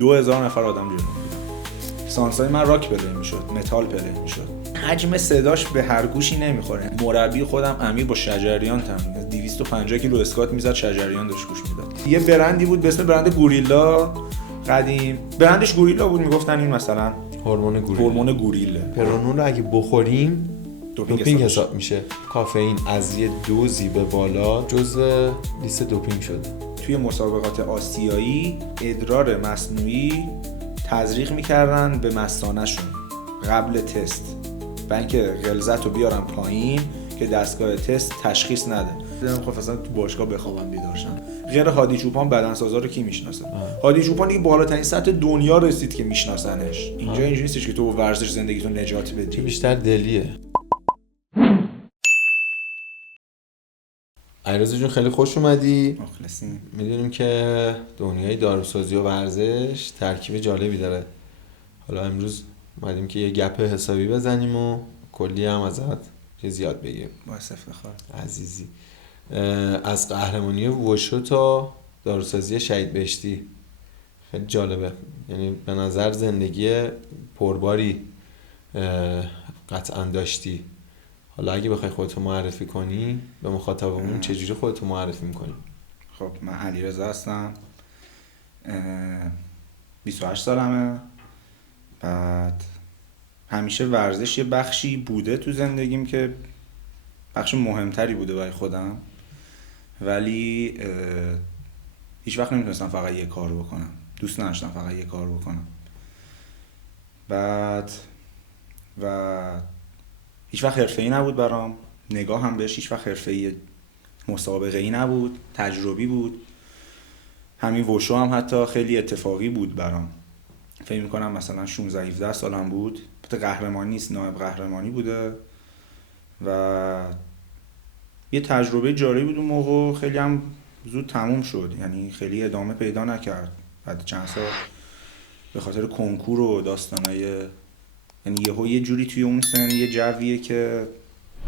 2000 نفر آدم جلوم بودن. سانسای من راک پلی میشد، متال پلی میشد. حجم صداش به هر گوشی نمیخوره. مربی خودم امیر با شجریان تمرین 250 کیلو اسکات میزد، شجریان داشت گوش میداد. یه برندی بود به اسم برند گوریلا، قدیم برندش گوریلا بود، میگفتن این مثلا هورمون گوریله. پرونول رو اگه بخوریم دوپینگ حساب میشه. کافئین از یه دوزی به بالا جزء لیست دوپینگ شده. توی مسابقات آسیایی ادرار مصنوعی تزریق میکردن به مثانه‌شون قبل تست، برای اینکه غلظت رو بیارن پایین که دستگاه تست تشخیص نده. خب اصلا تو باشگاه بخوابم بیدار شم. غیر هادی چوپان بدنسازا رو کی میشناسه؟ هادی چوپان دیگه بالاترین سطح دنیا رسید که میشناسنش. اینجا اینجوری نیستش که تو ورزش زندگیتو نجات بدی. چه بیشتر دلیه. علیرضا جون خیلی خوش اومدی. مخلصیم. میدونیم که دنیای داروسازی و ورزش ترکیب جالبی داره. حالا امروز اومدیم که یه گپ حسابی بزنیم و کلی هم ازت زیاد بگیم. باعث افتخار عزیزی. از قهرمانی وشو تا داروسازی شهید بهشتی خیلی جالبه. یعنی به نظر زندگی پرباری قطعا داشتی. حالا اگه بخوای خودتو معرفی کنی به مخاطبمون چجوری خودتو معرفی میکنی؟ خب من علیرضا هستم، 28 سالمه. بعد همیشه ورزش یه بخشی بوده تو زندگیم که بخش مهمتری بوده برای خودم، ولی هیچ وقت نمیتونستم فقط یه کار بکنم. دوست نداشتم فقط یه کار بکنم. بعد هیچ وقت حرفه‌ای نبود برام، نگاه هم بهش هیچ وقت حرفه‌ای مسابقه‌ای نبود، تجربی بود. همین وشو هم حتی خیلی اتفاقی بود برام. فکر می‌کنم مثلا 16 17 سالم بود. البته قهرمانی نیست، نایب قهرمانی بوده و یه تجربه جالبی بود اون موقع. خیلی هم زود تموم شد، یعنی خیلی ادامه پیدا نکرد. بعد چند سال به خاطر کنکور و داستانای، یعنی یه جوری توی اون سن یه جویه که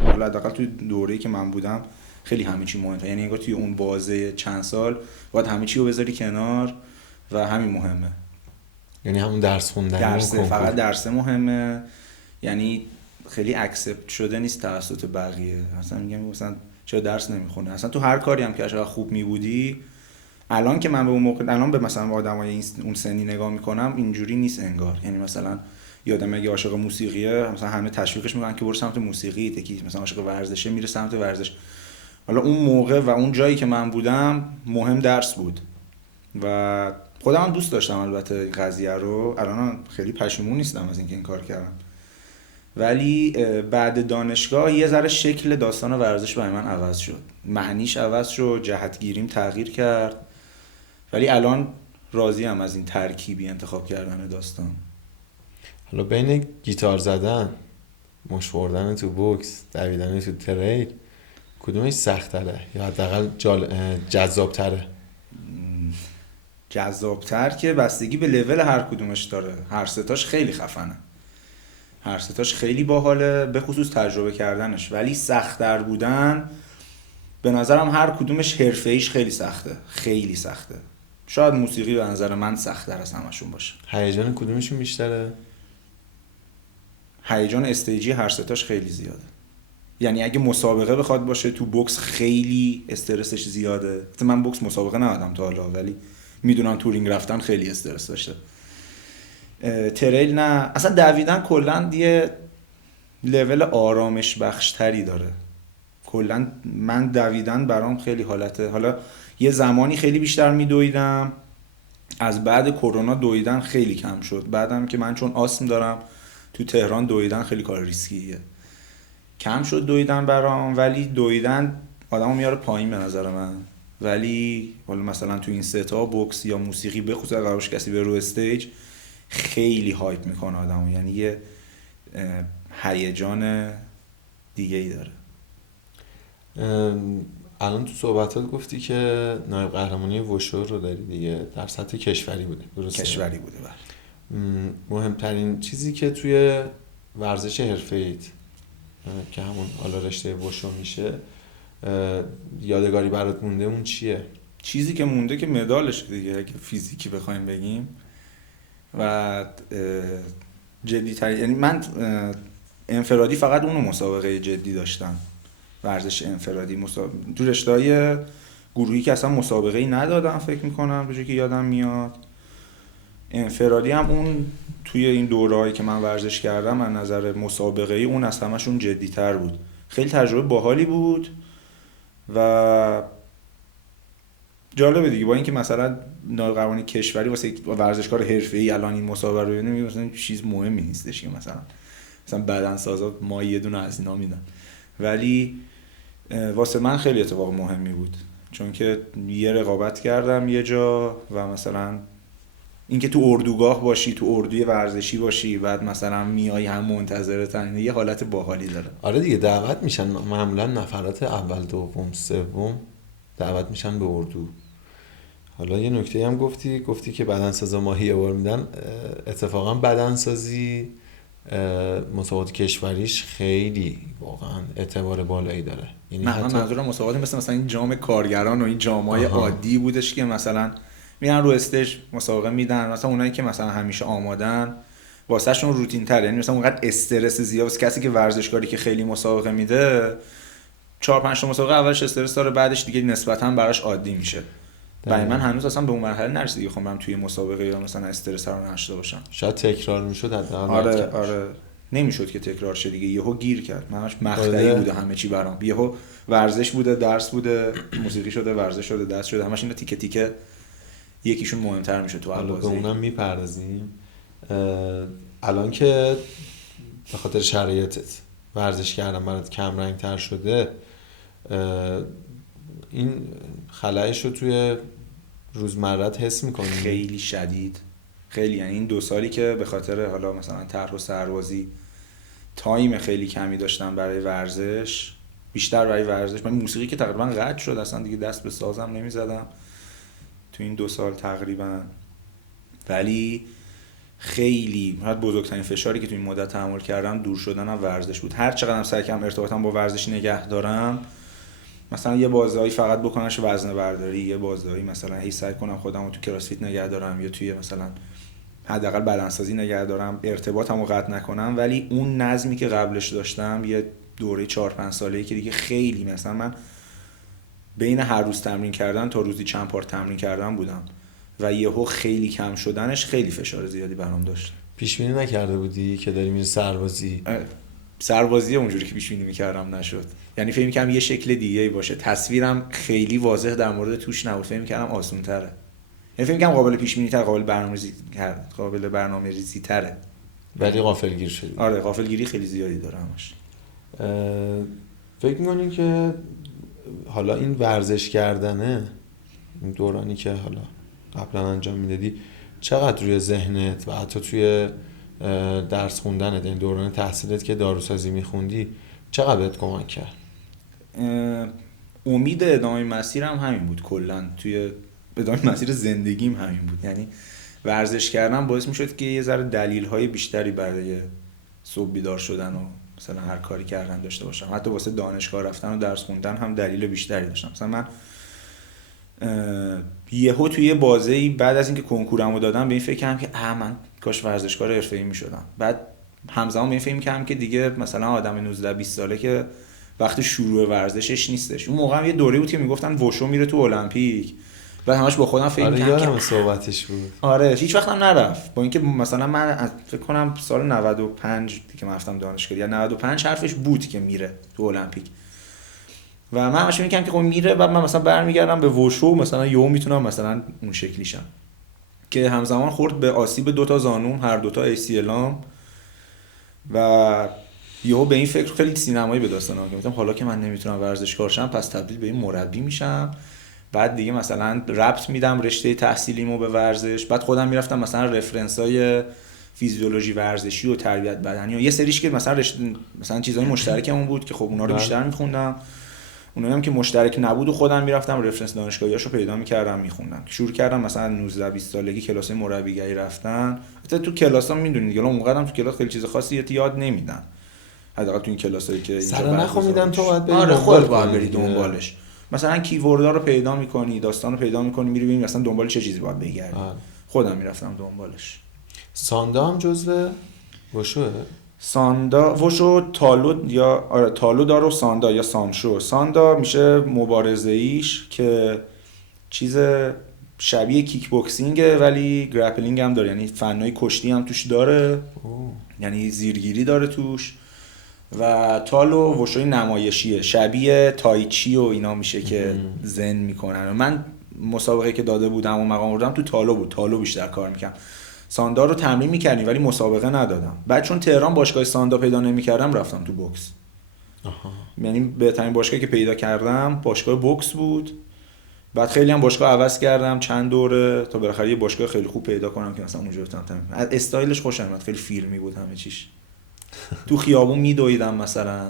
حالا حداقل توی دوره‌ای که من بودم خیلی همه چی مهمه. یعنی انگار توی اون بازه چند سال باید همه چی رو بذاری کنار و همین مهمه. یعنی همون درس خوندن فقط درس مهمه. یعنی خیلی اکسپت شده نیست توسط بقیه. مثلا میگم مثلا چرا درس نمیخونه؟ اصلا تو هر کاری هم که چقدر خوب میبودی، الان که من به اون موقع الان به مثلا آدمای اون سنی نگاه میکنم اینجوری نیست انگار. یعنی مثلا یادم اگه عاشق موسیقیه مثلا همه تشویقش میکنن که برو سمت موسیقی، تکی مثلا عاشق ورزشه میره سمت ورزش. حالا اون موقع و اون جایی که من بودم مهم درس بود و خودم هم دوست داشتم البته این قضیه رو. الان خیلی پشیمون نیستم از اینکه این کار کردم، ولی بعد دانشگاه یه ذره شکل داستان ورزش برای من عوض شد، معنیش عوض شد، جهتگیریم تغییر کرد. ولی الان راضیم از این ترکیبی انتخاب کردن داستان. حالا بین گیتار زدن، مش خوردن تو بوکس، دویدن تو تریل، کدومش سخت‌تره یا حداقل جذاب‌تره؟ جذاب‌تر که بستگی به لول هر کدومش داره. هر ستاش خیلی خفنه، هر ستاش خیلی باحاله، به خصوص تجربه کردنش. ولی سخت‌تر بودن به نظرم هر کدومش حرفه‌ایش خیلی سخته، خیلی سخته. شاید موسیقی به نظر من سخت‌تر از همشون باشه. هیجان کدومشون بیشتره؟ هیجان استیجی هر ستاش خیلی زیاده. یعنی اگه مسابقه بخواد باشه تو بوکس خیلی استرسش زیاده. من بوکس مسابقه ندادم تا حالا، ولی میدونم تورینگ رفتن خیلی استرس داشته. تریل نه، اصلا دویدن کلا یه لول آرامش بخشتری داره. کلا من دویدن برام خیلی حالته. حالا یه زمانی خیلی بیشتر میدویدم، از بعد کرونا دویدن خیلی کم شد. بعدم که من چون آسم دارم تو تهران دویدن خیلی کار ریسکیه، کم شد دویدن برام. ولی دویدن آدمو میاره پایین به نظر من. ولی حالا مثلا تو این ستا بوکس یا موسیقی به خصوص اگه قرارش کسی به رو استیج خیلی هایپ میکنه آدمو، یعنی یه هیجان دیگه ای داره. الان تو صحبتات گفتی که نایب قهرمانی وشو رو داری دیگه، در سطح کشوری بوده، درسته؟ کشوری بوده بله. مهمترین چیزی که توی ورزش حرفه‌ایت که همون حالا رشته وشو میشه یادگاری برات مونده اون چیه؟ چیزی که مونده که مدالش دیگه، اگه فیزیکی بخوایم بگیم و جدی تر، یعنی من انفرادی فقط اونو مسابقه جدی داشتم، ورزش انفرادی تو رشته‌های گروهی که اصلا مسابقه ای ندادم فکر میکنم به جایی که یادم میاد. انفرادی هم اون توی این دوره‌ای که من ورزش کردم از نظر مسابقه ای اون از همشون جدی تر بود. خیلی تجربه باحالی بود و جالبه دیگه، با اینکه مثلا ناقوانین کشوری واسه ورزشکار حرفه‌ای الان این مسابقه رو ببینیم مثلا چیز مهمی نیستش که مثلا بدنسازا ما یه دونه از اینا میدن، ولی واسه من خیلی اتفاق مهمی بود چون که یه رقابت کردم یه جا و مثلا اینکه تو اردوگاه باشی، تو اردوی ورزشی باشی، بعد مثلا میای هم منتظرتن، یه حالت باحالی داره. آره دیگه، دعوت میشن معمولا نفرات اول دوم سوم دعوت میشن به اردو. حالا یه نکته هم گفتی که بدنسازا ماهی یه بار میدن. اتفاقا بدنسازی مسابقات کشوریش خیلی واقعا اعتبار بالایی داره. یعنی نه من منظورم مسابقاتی مثلا این جام کارگران و این جامای عادی بودش که مثلا میرن رو استیج مسابقه میدن، مثلا اونایی که مثلا همیشه آمادن واسه شون روتین تر، یعنی مثلا اونقدر استرس زیاد واسه کسی که ورزشکاری که خیلی مسابقه میده 4-5 تا مسابقه اولش استرس داره، بعدش دیگه نسبتا براش عادی میشه. برای من هنوز اصلا به اون مرحله نرسیدم که برم توی مسابقه یا مثلا استرس رو نشته باشم. شاید تکرار میشد حداقل. آره نمیشد که تکرار شه دیگه، یهو گیر کرد، منش مقطعی بوده همه چی برام، یهو ورزش بوده، درس بوده، موسیقی شده، ورزش شده، درس شده، همش اینا تیکه تیکه یکیشون مهمتر میشه تو هر بازی. به اونم میپردازیم. الان که به خاطر شرایطت ورزش کردن برات کم رنگ تر شده، این خلایش رو توی روزمرت حس میکنی؟ خیلی شدید، خیلی. یعنی این 2 سالی که به خاطر حالا مثلا طرح و سربازی تایم خیلی کمی داشتم برای ورزش، بیشتر برای ورزش، من موسیقی که تقریبا قطع شد، اصلا دیگه دست به سازم نمیزدم تو این 2 سال تقریبا. ولی خیلی بزرگترین فشاری که تو این مدت تحمل کردم دور شدن از ورزش بود. هر چقدرم سعی کردم ارتباطم با ورزش نگه دارم، مثلا یه بازدهی فقط بکنمش وزنه برداری، یه بازدهی مثلا هی سعی کنم خودم رو تو کراسفیت نگه دارم یا توی مثلا حداقل بدنسازی نگه دارم، ارتباطمو قطع نکنم. ولی اون نظمی که قبلش داشتم، یه دوره 4-5 ساله‌ای که دیگه خیلی مثلا من بین هر روز تمرین کردن تا روزی چند بار تمرین کردن بودم و یهو خیلی کم شدنش خیلی فشار زیادی برام داشت. پیش بینی نکرده بودی که داری میری سربازی؟ سربازی اونجوری که پیش بینی می‌کردم نشد. یعنی فکر می‌کردم یه شکل دیگه‌ای باشه، تصویرم خیلی واضح در مورد توش نبود، فکر می‌کردم آسان‌تره، یعنی فکر می‌کردم قابل پیش بینی تر، قابل برنامه‌ریزی تره، ولی غافلگیر شدی. آره غافلگیری خیلی زیادی داره همش. فکر می‌کنی که حالا این ورزش کردنه، این دورانی که حالا قبلا انجام میدادی، چقدر روی ذهنت و حتی توی درس خوندنت، این دوران تحصیلت که داروسازی میخوندی، چقدر بهت کمک کرد؟ امید ادامه مسیرم همین بود، کلا توی ادامه مسیر زندگیم همین بود. یعنی ورزش کردن باعث میشد که یه ذره دلیل‌های بیشتری برای صبح بیدار شدن و مثلا هر کاری کردن داشته باشم. حتی واسه دانشگاه رفتن و درس خوندن هم دلیل بیشتری داشتم. مثلا من یهو توی بازی بعد از اینکه کنکورمو دادم به این فکر کردم که من کاش ورزشکار حرفه‌ای میشدم. بعد همزمان به این فکر کردم که دیگه مثلا آدم 19-20 ساله که وقت شروع ورزشش نیستش. اون موقع هم یه دوره بود که میگفتن وشو میره تو المپیک، بعد همش با خودم فکر می‌کردم که صحبتش بود. آره هیچ وقت هم نرفت، با اینکه مثلا من فکر کنم سال 95 که من رفتم دانشگاه یا 95 حرفش بود که میره تو المپیک و من همش میگم که خب میره، بعد من مثلا برمیگردم به وشو مثلا یهو میتونم مثلا اون شکلی شم، که همزمان خورد به آسیب 2 تا زانوم، هر 2 تا ACL'ام و یهو به این فکر خیلی سینمایی به داستانم که میگم حالا که من نمیتونم ورزشکار شم پس تبدیل به این مربی میشم، بعد دیگه مثلا ربط میدم رشته تحصیلیمو به ورزش، بعد خودم میرفتم مثلا رفرنسای فیزیولوژی ورزشی و تربیت بدنی و یه سریش که مثلا رشته مثلا چیزای مشترکمون بود که خب اونا رو بیشتر میخوندم، اونایی هم که مشترک نبود و خودم میرفتم رفرنس دانشگاهیاشو پیدا میکردم میخوندم. شروع کردم مثلا 19-20 سالگی کلاسای مربیگری رفتن. حتی تو کلاسام میدونید دیگه اون موقعم تو کلاس خیلی چیز خاصی یاد نمیدن، حداقل تو این کلاسایی که اینجا سرنخو میدن تو باید بری آره خود باید بری دنبالش، مثلا کیوردها رو پیدا میکنی، داستان رو پیدا میکنی، میری ببین مثلا دنبال چه چیزی باید بگردی. خودم میرفتم دنبالش. ساندا هم جزو وشوه؟ ساندا وشو تالو یا آره تالو داره و ساندا یا سامشو. ساندا میشه مبارزه‌ایش که چیز شبیه کیک بوکسینگه ولی گرپلینگ هم داره، یعنی فنای کشتی هم توش داره، یعنی زیرگیری داره توش. و تالو وشوی نمایشیه شبیه تایچی و اینا میشه که زن میکنن. من مسابقه که داده بودم و مقام بردم تو تالو بود، تالو بیشتر کار میکنم. ساندا رو تمرین میکردیم ولی مسابقه ندادم. بعد چون تهران باشگاه ساندا پیدا نمیکردم رفتم تو بوکس. یعنی بهترین باشگاهی که پیدا کردم باشگاه بوکس بود. بعد خیلی هم باشگاه عوض کردم چند دوره تا بالاخره یه باشگاه خیلی خوب پیدا کنم که مثلا اونجا بتونم تمرین کنم. استایلش خوشم اومد، خیلی فیلمی بود همه چیش. تو خیابون میدویدم مثلا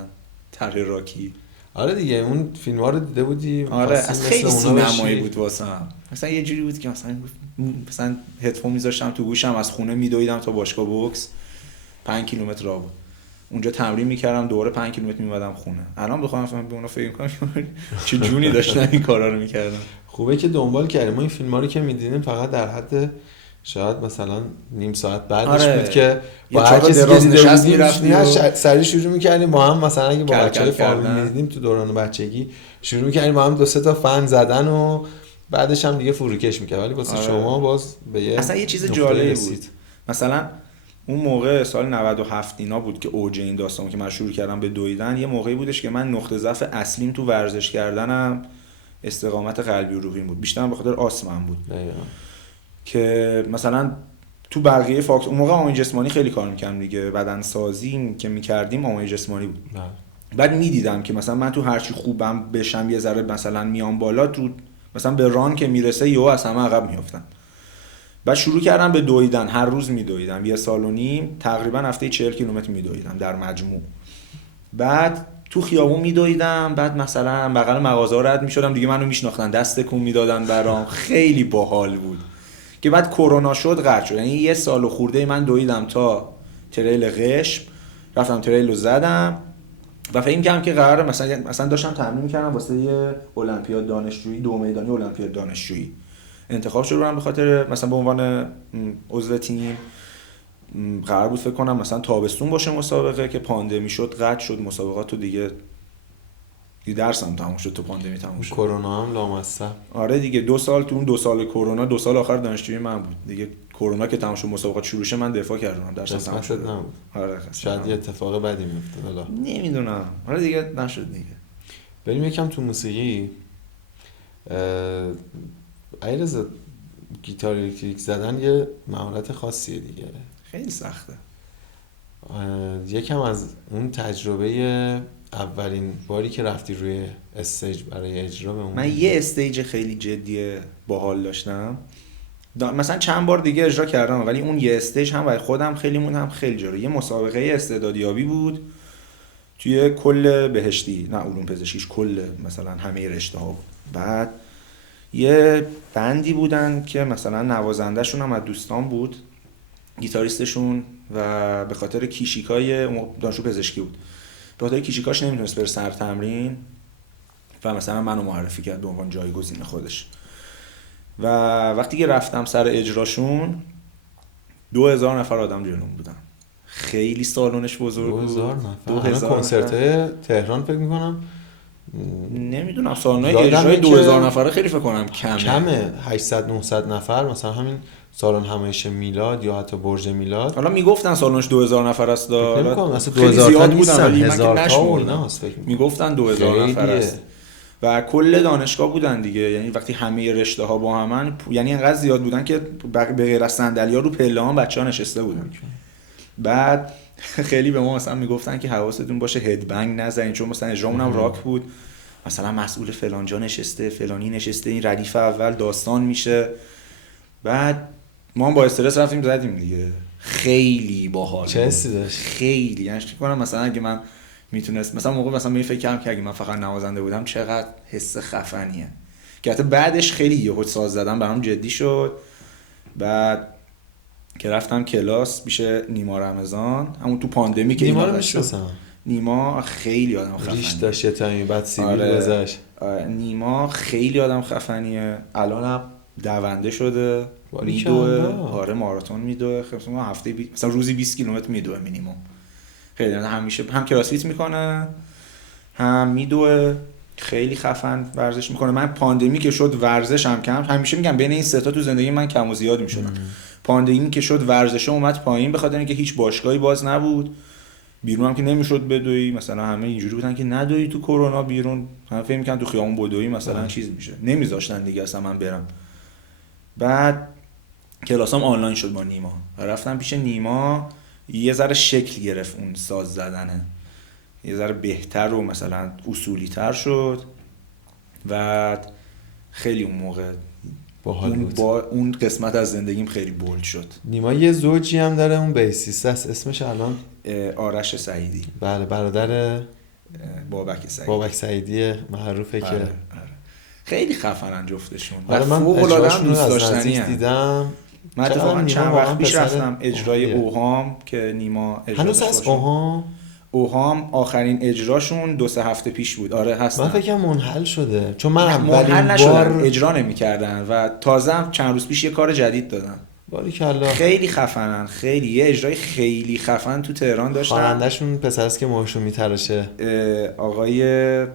طرح راکی. آره دیگه اون فیلم‌ها رو دیده بودی؟ آره از خیلی سینمایی بود واسم. مثلا یه جوری بود که مثلا هدفون میذاشتم تو گوشم از خونه میدویدم تا باشگاه بوکس 5 کیلومتر راه بود. اونجا تمرین میکردم دوره 5 کیلومتر میومدم خونه. الان بخوام به اونا فکر کنم چه جونی داشتن این کارا رو میکردن. خوبه که دنبال کردیم. ما این فیلم‌ها رو که می‌دیدیم فقط در حد شاید مثلا نیم ساعت بعدش بود که با هر کسی که دیده بودیم سریع شروع می‌کردیم با هم، مثلا اگه با بچه‌های فامیل می‌دیدیم تو دوران بچگی شروع می‌کردیم با هم 2-3 تا فن زدن و بعدش هم دیگه فروکش می‌کرد. ولی واسه شما باز به اصلا یه چیز جالبی بود. مثلا اون موقع سال 97 اینا بود که اوج این داستان که من شروع کردم به دویدن. یه موقعی بودش که من نقطه ضعف اصلیم تو ورزش کردنم استقامت قلبی و روحیم بود، بیشتر به خاطر آسمم بود. که مثلا تو بقیه فاکتور اون موقع آموزش جسمانی خیلی کار می‌کردم دیگه، بدن سازی که می‌کردیم آموزش جسمانی بود. بعد می‌دیدم که مثلا من تو هر چی خوبم بشم یه ذره مثلا میام بالا، تو مثلا به ران که میرسه یهو از همه عقب میافتم. بعد شروع کردم به دویدن، هر روز میدویدم 1.5 سال تقریبا هفته 40 کیلومتر میدویدم در مجموع. بعد تو خیابون میدویدم، بعد مثلا بغل مغازه‌ها رد میشدم دیگه منو میشناختن، دست تکون میدادن برام. خیلی باحال بود. که بعد کرونا شد قطع شد. یعنی 1 سال و خورده من دویدم تا تریل قشم، رفتم تریل رو زدم و فکر کردم که قراره مثلا داشتم تمرین می‌کردم واسه یه المپیاد دانشجویی، 2 میدانی المپیاد دانشجویی انتخاب شدم به خاطر مثلا به عنوان عضو تیم. قرار بود فکر کنم مثلا تابستون باشه مسابقه که پاندمی شد قطع شد مسابقات. و دیگه درسم تموم شد تو پاندمی تموم شد. کرونا هم لامصب. آره دیگه 2 سال تو اون 2 سال کرونا، 2 سال آخر دانشجویی من بود دیگه. کرونا که تموم شد مسابقات شروع شد من دفاع کردم درسم تموم شد. نبود. آره شاید یه اتفاق بدی میافتاد حالا نمیدونم. آره دیگه نشد دیگه. بریم یکم تو موسیقی. ایرز گیتار الکتریک زدن یه مهارت خاصیه دیگه، خیلی سخته. یکم از اون تجربه اولین باری که رفتی روی استیج برای اجرا بهمون. من یه استیج خیلی جدی باحال داشتم، مثلا چند بار دیگه اجرا کردم ولی اون یه استیج هم برای خودم خیلی هم خیلی جالب. یه مسابقه استعدادیابی بود توی کل بهشتی، نه علوم پزشکیش، کل مثلا همه رشته ها بود. بعد یه بندی بودن که مثلا نوازندهشون هم از دوستان بود، گیتاریستشون، و به خاطر کیشیکای دانشجو پزشکی بود، به خاطر کیشیکاش نمیتونست بره سر تمرین و مثلا منو معرفی کرد به عنوان جایگزین خودش. و وقتی که رفتم سر اجراشون 2000 نفر آدم جلوم بودن. خیلی سالنش بزرگ بود. 2000 نفر. 2000 کنسرت تهران فکر میکنم نمیدونم سالن‌های اجرای 2000 نفره خیلی فکر کنم کمه. 800 900 نفر مثلا همین سالن همایش میلاد یا حتی برج میلاد. حالا میگفتن سالنش 2000 نفر است، حالا مثلا 2000 تا نیستن، ولی 1000 تا و ایناست میگفتن 2000 نفر است. و کل دانشگاه بودن دیگه، یعنی وقتی همه رشته ها با همن، یعنی انقدر زیاد بودن که به غیر از صندلی‌ها رو پله‌ها بچه‌ها نشسته بودن. بعد خیلی به ما مثلا میگفتن که حواستون باشه هدبنگ نزنین، چون مثلا اجرامون هم راک بود، مثلا مسئول فلان جا نشسته، فلانی نشسته، این ردیف اول داستان میشه. بعد ما هم با استرس رفتیم زدیم دیگه. خیلی باحال. چه حسی داشت؟ خیلی، یعنی فکر کنم مثلا اگه من میتونست مثلا موقع مثلا می فکر کردم که اگه من فقط نوازنده بودم چقدر حس خفنیه. که حتی بعدش خیلی یهو ساز زدم برام جدی شد. بعد که رفتم کلاس پیش نیما رمضان، همون تو پاندمی که نیما رو میشناسم. نیما خیلی آدم خفنیه. ریش داشت تامی بعد سیبیل گذاشت. نیما خیلی آدم خفنیه. الانم دونده شده میدوه. آره ماراتون میدوه، خب مثلا هفته مثلا روزی 20 کیلومتر میدوه مینیمم. خیلی همیشه هم کراسفیت میکنه هم میدوه، خیلی خفن ورزش میکنه. من پاندمی که شد ورزشم کم، همیشه میگم بین این سه تا تو زندگی من کم و زیاد میشدم. پاندمی که شد ورزشم اومد پایین به خاطر اینکه هیچ باشگاهی باز نبود، بیرون هم که نمیشد بدوی، مثلا همه اینجوری بودن که ندوی تو کرونا بیرون، همه فکر می‌کردن تو خیابون بدوی مثلا چیز میشه، نمیذاشتن دیگه اصلا من برم. بعد کلاسام آنلاین شد با نیما و رفتم پیش نیما، یه ذره شکل گرفت اون ساز زدنه، یه ذره بهتر و مثلا اصولی تر شد و خیلی اون موقع با اون قسمت از زندگیم خیلی بولد شد. نیما یه زوجی هم داره، اون بیسیست است، اسمش الان آرش سعیدی. بله، برادر بابک سعیدی معروفه که خیلی خفنن جفتشون. آره من فوق العاده هم دوست داشتنی دیدم. من اتفاقا چند وقت پیش رفتم اجرای اوهام که نیما اجرا هنوز هست اوهام آخرین اجراشون 2-3 هفته پیش بود. آره هستن. من فکرم منحل شده، چون من اولین بار اجرا نمی‌کردن و تازه هم چند روز پیش یه کار جدید دادن. باریکلا. خیلی خفنن، خیلی یه اجرای خیلی خفن تو تهران داشتن. خواننده‌شون پسرست که موهاشو میتراشه، آقای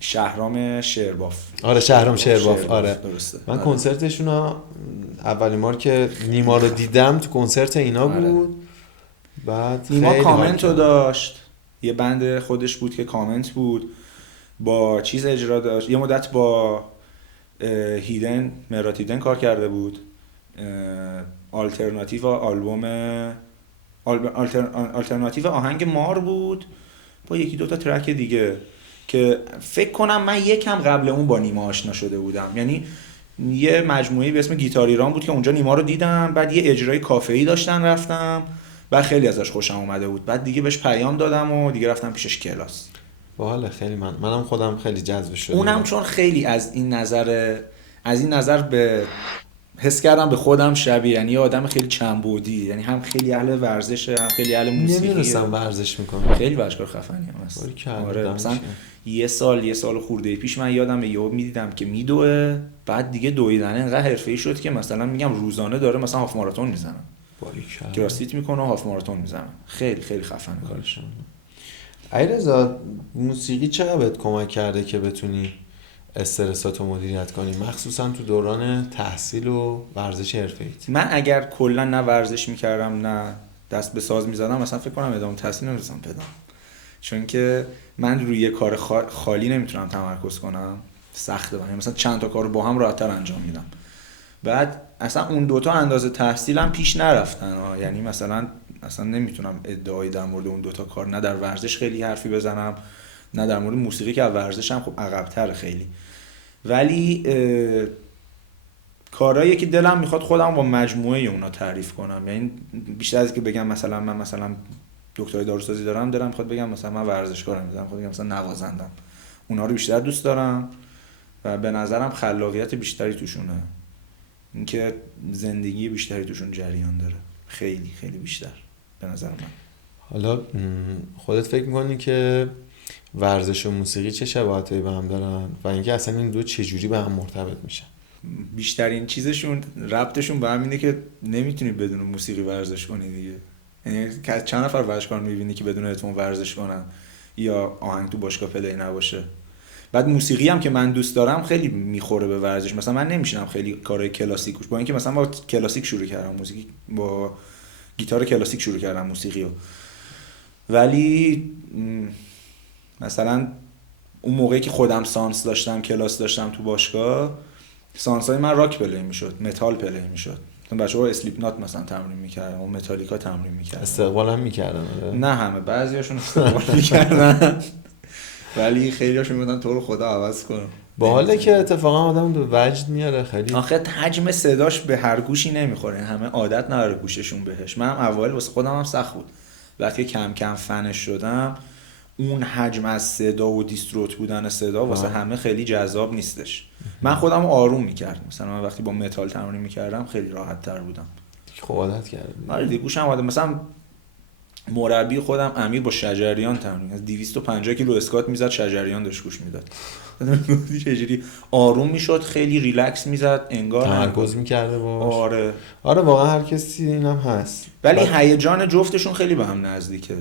شهرام شعرباف. آره شهرام شعرباف. آره درسته. من کنسرتشون رو اولین بار که نیما رو دیدم تو کنسرت اینا بود. بعد نیما کامنت رو داشت، یه بند خودش بود که کامنت بود، با چیز اجرا داشت، یه مدت با هیدن مرات هیدن کار کرده بود، آلترناتیو آلترناتیو آهنگ مار بود با یکی دوتا ترک دیگه که فکر کنم من یکم قبل اون با نیما آشنا شده بودم. یعنی یه مجموعه به اسم گیتار ایران بود که اونجا نیما رو دیدم، بعد یه اجرای کافه‌ای داشتن رفتم، بعد خیلی ازش خوشم اومده بود، بعد دیگه بهش پیام دادم و دیگه رفتم پیشش کلاس. باحال. خیلی منم خودم خیلی جذب شدم. اونم چون خیلی از این نظر به حس کردم به خودم شبیه، یعنی یه آدم خیلی چندبعدی، یعنی هم خیلی اهل ورزشه هم خیلی اهل موسیقی. نمی‌دونستم ورزش میکنه. خیلی ورزشکار خفنی هم هست. آره مثلا یه سال خورده پیش من یادم یهو میدیدم که میدوه، بعد دیگه دویدن انقدر حرفه‌ای شد که مثلا میگم روزانه داره مثلا هاف ماراتون میزنه، کراسفیت میکنه و هاف ماراتون میزنه. خیلی خیلی خفنه کارش. علیرضا موسیقی چقدر بهت کمک کرده که بتونی استرساتو مدیریت کنی، مخصوصا تو دوران تحصیل و ورزش حرفه‌ایت؟ من اگر کلا نه ورزش میکردم نه دست به ساز میزدم مثلا فکر کنم ادامه تحصیل نمی‌رسیدم پیدا، چون که من روی یه کار خالی نمیتونم تمرکز کنم، سخته برام. مثلا چند تا کارو با هم راحت‌تر انجام میدم. بعد اصلا اون دوتا اندازه تحصیلم پیش نرفتن، یعنی مثلا نمیتونم ادعایی در مورد اون دوتا کار، نه در ورزش خیلی حرفی بزنم نه در مورد موسیقی که ورزشم خب عقب‌تره خیلی، ولی کارهایی که دلم میخواد خودم با مجموعه اونا تعریف کنم. یعنی بیشتر از که بگم مثلا من مثلا دکترای داروسازی دارم، دلم میخواد بگم مثلا من ورزشکارم، دلم میخواد بگم مثلا نوازندم. اونا رو بیشتر دوست دارم و به نظرم خلاقیت بیشتری توشونه، اینکه زندگی بیشتری توشون جریان داره، خیلی خیلی بیشتر به نظر من. حالا خودت فکر می‌کنی که ورزش و موسیقی چه شباهتایی به هم دارن و اینکه اصلا این دو چجوری به هم مرتبط میشن؟ بیشترین چیزشون ربطشون به هم اینه که نمیتونی بدون موسیقی ورزش کنی دیگه. یعنی چند نفر ورزشکار می‌بینی که بدون هدفون ورزش کنن یا آهنگ تو باشگاه پلی نباشه. بعد موسیقی هم که من دوست دارم خیلی میخوره به ورزش. مثلا من نمیشینم خیلی کارهای کلاسیکوش، با اینکه مثلا با کلاسیک شروع کردم موسیقی، با گیتار کلاسیک شروع کردم موسیقی رو، ولی مثلا اون موقعی که خودم سانس داشتم کلاس داشتم تو باشگاه، سانسای من راک پلی میشد، متال پلی میشد. بچه‌ها اسلیپ نات مثلا تمرین میکردن و متالیکا تمرین میکردن. استقبال هم میکردن؟ نه همه، بعضیاشون استقبال میکردن ولی خیلی‌هاشون میگفتن تو رو خدا عوض کن. باحاله که اتفاقا آدم به وجد میاره. خیلی آخه حجم صداش به هر گوشی نمیخوره، همه عادت نداره گوششون بهش. من اول واسه خودم هم سخت بود، وقتی کم کم فنش شدم اون حجم از صدا و دیستروت بودن صدا واسه همه خیلی جذاب نیستش. من خودم آروم میکرد، مثلا من وقتی با متال تمرین میکردم خیلی راحت تر بودم. خب عادت کردم. آره دیگه گوشم عادت. مثلا مربی خودم امیر با شجریان تمرین، از 250 کیلو اسکات میزد، شجریان داشت گوش میداد. چجوری آروم میشد، خیلی ریلکس میزد، انگار تمرکز میکرده باش. آره آره واقعا هر کسی اینم هست. ولی هیجان جفتشون خیلی به هم نزدیکه.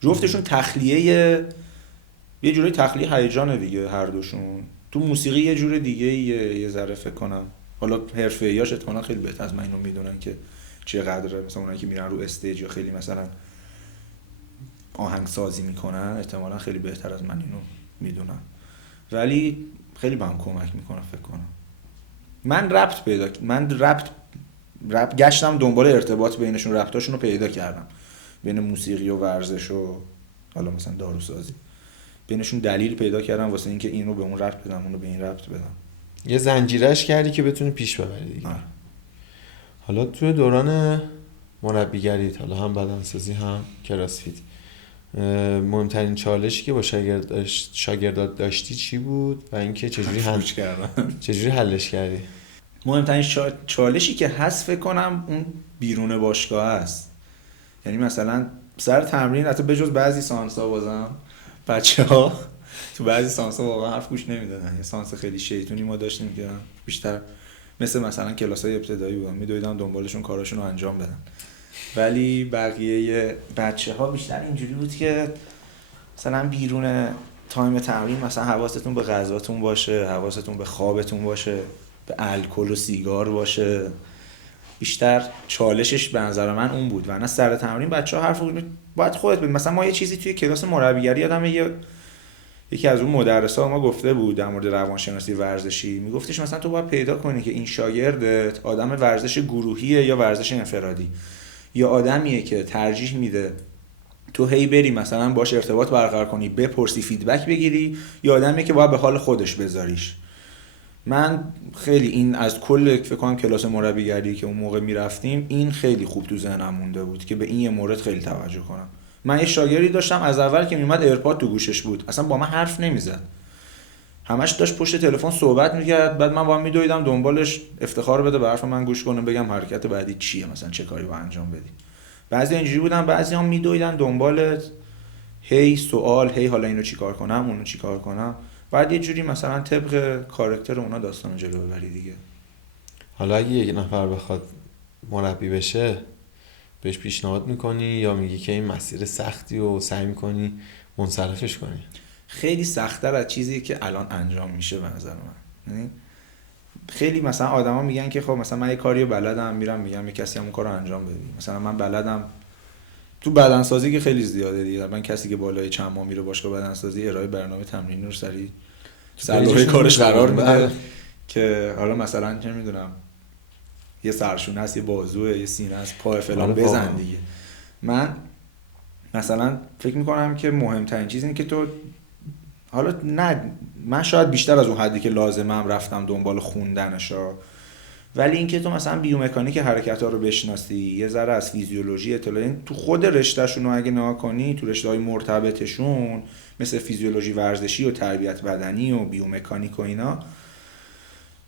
جفتشون تخلیه یه جوری تخلیه هیجان دیگه هر دوشون. تو موسیقی یه جور دیگه یه ذره فکر کنم، حالا حرفه‌ایاش احتمالاً خیلی بهتر از من اینو میدونن که چقدر، مثلا اونایی که میرن رو استیج یا خیلی مثلا آهنگسازی میکنن احتمالاً خیلی بهتر از من اینو میدونن، ولی خیلی بهم کمک میکنه فکر کنم. من ربط گشتم دنبال ارتباط بینشون، ربطاشون رو پیدا کردم بین موسیقی و ورزش و حالا مثلا داروسازی، بینشون دلیل پیدا کردم واسه اینکه اینو به اون ربط بدم، اونو به این ربط بدم. یه زنجیرش کردی که بتونی پیش ببری دیگه. حالا توی دوران مربیگریت، حالا هم بدنسازی هم کراسفیت، مهمترین چالشی که با شاگردات داشتی چی بود و اینکه چجوری حلش کردی؟ مهمترین چالشی که هست فکر کنم اون بیرون باشگاه است. یعنی مثلا سر تمرین، حتی بجز بعضی سانسا بازم بچه‌ها تو بعضی سانسا واقعا حرف گوش نمیدادن. یه سانس خیلی شیطونی ما داشتیم که بیشتر مثلا کلاسای ابتدایی بودن، میدویدن دنبالشون کاراشون رو انجام بدن، ولی بقیه بچه‌ها بیشتر اینجوری بود که مثلا بیرون تایم تمرین مثلا حواستون به غذاتون باشه، حواستون به خوابتون باشه، به الکل و سیگار باشه. بیشتر چالشش به نظر من اون بود. و نه سر تمرین بچه‌ها حرف باید خودت ببین. مثلا ما یه چیزی توی کلاس مربیگری یادمه یکی از اون مدرسا ما گفته بود در مورد روانشناسی ورزشی، میگفتش مثلا تو باید پیدا کنی که این شاگردت آدم ورزش گروهیه یا ورزش انفرادی، یا آدمیه که ترجیح میده تو هی بری مثلا باش ارتباط برقرار کنی، بپرسی، فیدبک بگیری، یا آدمیه که باید به حال خودش بذاریش. من خیلی این از کل فکر کنم کلاس مربیگری که اون موقع میرفتیم این خیلی خوب تو ذهنم مونده بود که به این یه مورد خیلی توجه کنم. من یه شاگردی داشتم از اول که میومد ایرپاد تو گوشش بود، اصلا با من حرف نمیزد، همش داشت پشت تلفن صحبت میکرد، بعد من با هم میدویدم دنبالش افتخار بده به حرف من گوش کنه، بگم حرکت بعدی چیه، مثلا چه کاری باید انجام بدی. بعضی اینجوری بودن، بعضی هم میدویدن دنبالت، هی سوال، هی حالا اینو چیکار کنم، اونو چیکار کنم، بعد یه جوری مثلا طبق کاراکتر اونا داستان جلو ببری دیگه. حالا اگه یک نفر بخواد مربی بشه بهش پیشنهاد میکنی یا میگی که این مسیر سختی و سعی میکنی منصرفش کنی؟ خیلی سخت‌تر از چیزی که الان انجام میشه به نظر من. یعنی خیلی مثلا آدما میگن که خب مثلا من یه کاری بلدم، میرم میگم یه کسی همون کارو انجام بده. مثلا من بلدم تو بدنسازی که خیلی زیاده دیگه، من کسی که بالای چند ماه میره باشگاه بدنسازی ارائه برنامه تمرینی رو سر کارش قرار میده که حالا مثلا چه میدونم یه سرشونه هست، یه بازوه، یه سینه هست، پای فلان بزن دیگه. من مثلا فکر میکنم که مهمترین چیز اینه که تو حالا نه، من شاید بیشتر از اون حدی که لازمم رفتم دنبال خوندنشا، ولی اینکه تو مثلا بیومکانیک حرکت‌ها رو بشناسی، یه ذره از فیزیولوژی اطلاع، تو خود رشته‌شون رو اگه نگاه کنی، تو رشته‌های مرتبطشون مثل فیزیولوژی ورزشی و تربیت بدنی و بیومکانیک و اینا،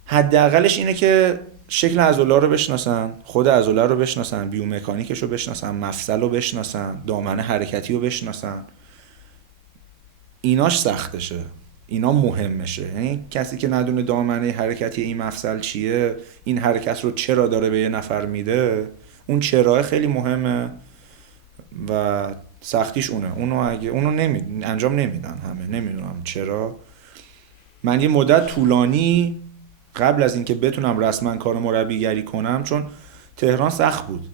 حداقلش اینه که شکل عضله رو بشناسن، خود عضله رو بشناسن، بیومکانیکش رو بشناسن، مفصل رو بشناسن، دامنه حرکتی رو بشناسن. ایناش سختشه، اینا مهمشه. یعنی کسی که ندونه دامنه حرکتی این مفصل چیه، این حرکت رو چرا داره به یه نفر میده، اون چرا خیلی مهمه و سختیش اونو اگه اونو انجام نمیدن همه، نمیدونم چرا. من یه مدت طولانی قبل از اینکه بتونم رسما کار مربیگری کنم، چون تهران سخت بود،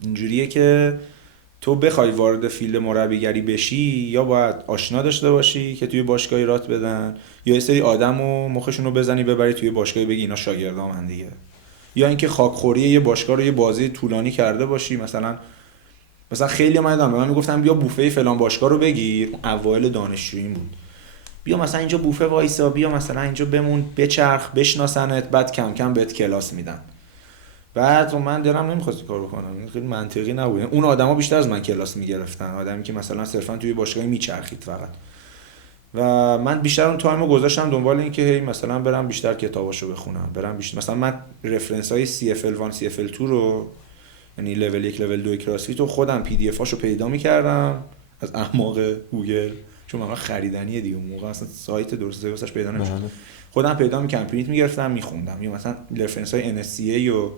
اینجوریه که تو بخوای وارد فیلد مربیگری بشی یا باید آشنا داشته باشی که توی باشگاهی رات بدن، یا یه سری آدمو مخشون رو بزنی ببری توی باشگاهی بگی اینا شاگردام دیگه، یا اینکه خاکخوری یه باشگاه رو یه بازی طولانی کرده باشی. مثلا خیلی من میگفتم بیا بوفه فلان باشگاه رو بگیر، اوایل دانشجویی بود، بیا مثلا اینجا بوفه وایسا، بیا مثلا اینجا بمون، بچرخ، بشناسنت، بعد کم کم بهت کلاس میدن. بعد من دلم نمیخواست کارو کنم، خیلی منطقی نبود. اون آدما بیشتر از من کلاس میگرفتن، آدمی که مثلا صرفا توی باشگاهی میچرخید فقط، و من بیشتر اون تایمو گذاشتم دنبال این که هی مثلا برم بیشتر کتاباشو بخونم، برم بیشتر مثلا من رفرنس های CFL1 CFL2 رو یعنی لول 1 لول 2 کراسفیت رو خودم پی دی افاشو پیدا می‌کردم از اعماق گوگل، چون من خریدنیه دیگه، اون موقع اصلا سایت درستی واسش پیدا نمی‌شد. خودم پیدا می‌کردم، پرینت می‌گرفتم می‌خوندم، یا مثلا رفرنس‌های NSCA و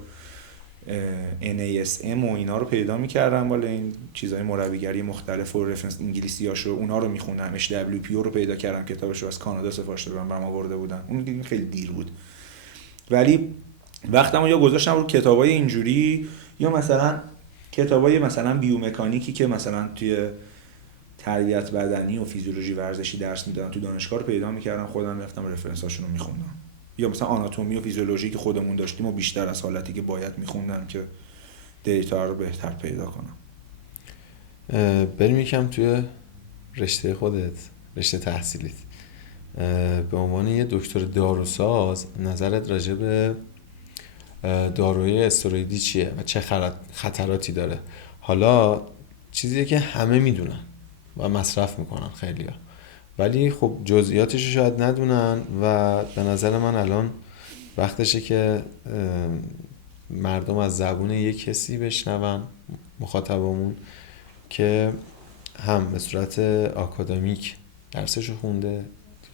NASM و اینا رو پیدا می‌کردم، بالا این چیزای مربیگری مختلف و رفرنس انگلیسیاشو اونا رو می‌خوندم. HWPO رو پیدا کردم، کتابشو از کانادا سفارش دادم برام آورده بودن، اون خیلی دیر بود. ولی وقتمو یا گذاشتم رو کتابای اینجوری، یا مثلا کتابای مثلا بیومکانیکی که مثلا توی تربیت بدنی و فیزیولوژی ورزشی درس میدادن تو دانشگاه رو پیدا می‌کردم، خودم می‌رفتم رفرنساشون رو می‌خوندم. یا مثلا آناتومی و فیزیولوژی که خودمون داشتیم و بیشتر از حالتی که باید می‌خوندم که دیتا رو بهتر پیدا کنم. بریم یکم توی رشته خودت، رشته تحصیلیت. به عنوان یه دکتر داروساز نظرت راجع به داروی استروئیدی چیه و چه خطراتی داره؟ حالا چیزیه که همه میدونن و مصرف میکنن خیلیا، ولی خب جزئیاتش رو شاید ندونن و به نظر من الان وقتشه که مردم از زبون یک کسی بشنون، مخاطبمون، که هم به صورت آکادمیک درسشو خونده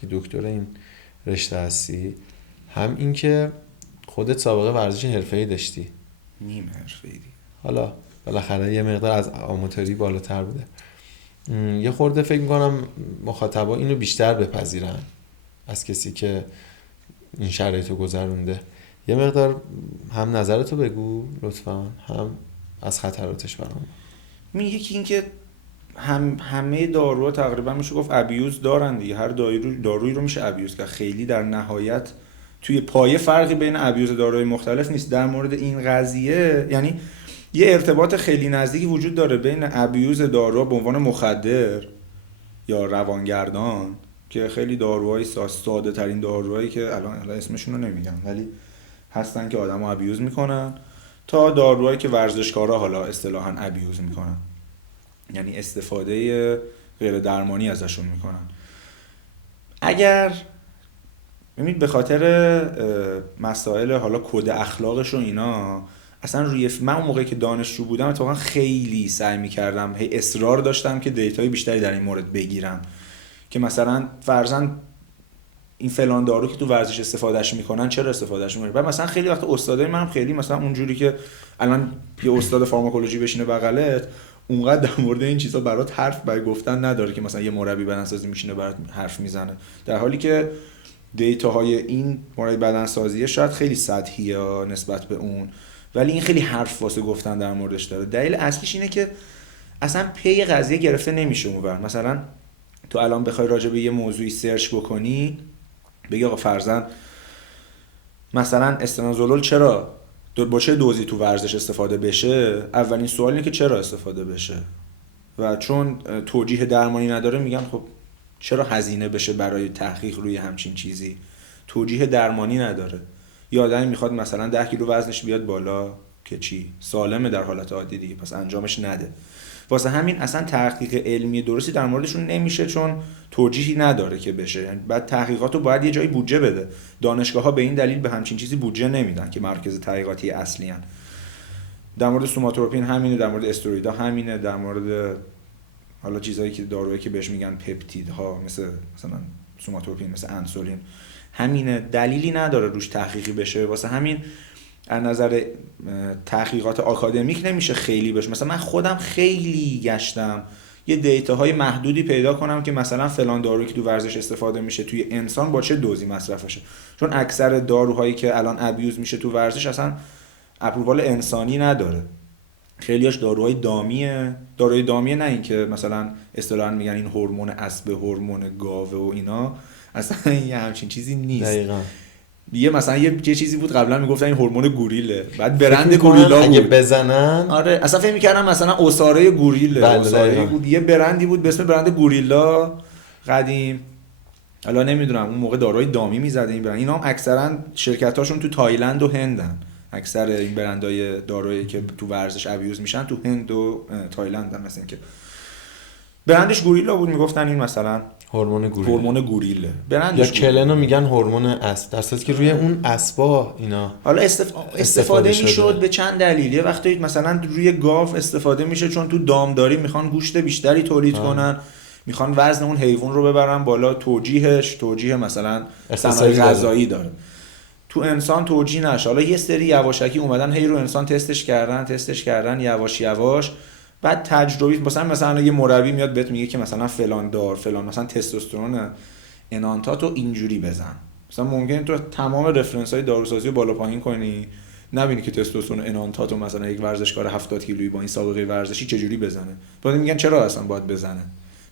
که دکتر این رشته هستی، هم این که خودت سابقه ورزش حرفه‌ای داشتی، نیم حرفه‌ای، حالا بالاخره یه مقدار از آماتوری بالاتر بوده. یه خورده فکر میکنم مخاطبا اینو بیشتر بپذیرن از کسی که این شرایطو گذرونده. یه مقدار هم نظرتو بگو لطفا، هم از خطراتش برام. یکی این که همه داروها تقریبا میشه گفت ابیوز دارن دیگه، هر دارویی رو میشه ابیوز کرد. خیلی در نهایت توی پایه فرقی بین ابیوز داروهای مختلف نیست. در مورد این قضیه یعنی یه ارتباط خیلی نزدیکی وجود داره بین ابیوز داروها به عنوان مخدر یا روانگردان، که خیلی داروهای ساده ترین داروهایی که الان اسمشون رو نمیگم ولی هستن که آدمو ابیوز میکنن، تا داروهایی که ورزشکارا حالا اصطلاحاً ابیوز میکنن، یعنی استفاده غیر درمانی ازشون میکنن. اگر ببینید به خاطر مسائل حالا کد اخلاقش و اینا، اصلا روی من اون موقعی که دانشجو بودم اتفاقا خیلی سعی میکردم، هی اصرار داشتم که دیتای بیشتری در این مورد بگیرم، که مثلا فرضاً این فلان دارو که تو ورزش استفادهش میکنن چرا استفادهش میکنن. بعد مثلا خیلی وقت استادای منم خیلی مثلا اونجوری که الان یه استاد فارماکولوژی بشینه بغلت اونقدر در مورد این چیزا برات حرف برای گفتن نداره که مثلا یه مربی بدنسازی میشینه برات حرف میزنه، در حالی که دیتاهای این مربی بدنسازی شاید خیلی سطحیه نسبت به اون، ولی این خیلی حرف واسه گفتن در موردش داره. دلیل اصلیش اینه که اصلا پی قضیه گرفته نمیشه اونور. مثلا تو الان بخوای راجع به یه موضوعی سرچ بکنی، بگی آقا فرضاً مثلا استنازولول چرا با چه دوزی تو ورزش استفاده بشه، اولین سوال اینه که چرا استفاده بشه، و چون توجیه درمانی نداره میگن خب چرا هزینه بشه برای تحقیق روی همچین چیزی، توجیه درمانی نداره. یه آدمی میخواد مثلا 10 کیلو وزنش بیاد بالا که چی سالمه در حالت عادی دیگه، پس انجامش نده. واسه همین اصلا تحقیق علمی درستی در موردشون نمیشه، چون توجیهی نداره که بشه. یعنی بعد تحقیقاتو باید یه جایی بودجه بده. دانشگاه‌ها به این دلیل به همچین چیزی بودجه نمیدن که مرکز تحقیقاتی اصلی ان. در مورد سوماتروپین همینه، در مورد استروئیدها همینه، در مورد حالا چیزایی که دارویی که بهش میگن پپتیدها مثلا سوماتروپین، مثل انسولین، همینه. دلیلی نداره روش تحقیقی بشه. واسه همین از نظر تحقیقات آکادمیک نمیشه خیلی بشه. مثلا من خودم خیلی گشتم یه دیتاهای محدودی پیدا کنم که مثلا فلان دارویی که تو ورزش استفاده میشه توی انسان با چه دوزی مصرفشه، چون اکثر داروهایی که الان ابیوز میشه تو ورزش اصلا اپرووال انسانی نداره. خیلیاش داروهای دامیه. داروهای دامیه نه این که مثلا اصطلاحاً میگن این هورمون اسب، هورمون گاوه و اینا، اصلا یه همچین چیزی نیست. دقیقاً. یه مثلا یه چیزی بود قبلا میگفتن این هورمون گوریله، بعد برند گوریلا اگه بود بزنن. آره اصلا فکر می‌کردم مثلا اساره گوریله. اساره بود، یه برندی بود به اسم برند گوریلا قدیم. حالا نمیدونم اون موقع داروهای دامی میزده این برند. اینا هم اکثرا شرکتاشون تو تایلند و هندن. اکثر این برندهای دارویی که تو ورزش ابیوز میشن تو هند و تایلند هم مثلا که برندش گوریلا بود، میگفتن این مثلا هورمون گوریل، هورمون گوریله، یا برندش کلنو میگن هورمون اسب، در صورتی که روی اون اسبا اینا حالا استفاده شده. میشد به چند دلیل. یه وقتی مثلا روی گاو استفاده میشه چون تو دامداری میخوان گوشت بیشتری تولید کنن، میخوان وزن اون حیوان رو ببرن بالا، توجیه مثلا ثمره غذایی داره. تو انسان توجیه نشه. حالا یه سری یواشکی اومدن هی رو انسان تستش کردن یواش یواش، بعد تجربی مثلا یه مربی میاد بهت میگه که مثلا فلان دار فلان مثلا تستوسترون انانتاتو اینجوری بزن، مثلا ممکنه تو تمام رفرنس های داروسازی رو بالا پایین کنی نبینی که تستوسترون انانتاتو مثلا یک ورزشکار 70 کیلویی با این سابقه ورزشی چجوری بزنه. بعد میگن چرا اصلا باید بزنه،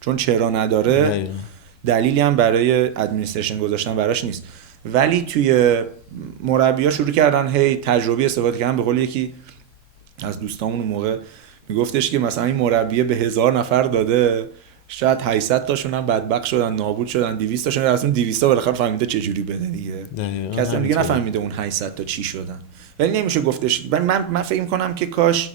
چون چرا نداره دلیلی هم برای ادمنستریشن گذاشتن براش نیست. ولی توی مربی‌ها شروع کردن هی تجربی استفاده کردن. به قول یکی از دوستامون اون موقع میگفتش که مثلا این مربیه به 1000 نفر داده، شاید 800 تاشون هم بدبخت شدن نابود شدن، 200 تاشون از اون 200 تا بالاخره فهمیده چه جوری بده دیگه، کسی دیگه نفهمیده اون 800 تا چی شدن. ولی نمیشه گفتش. من فکر می‌کنم که کاش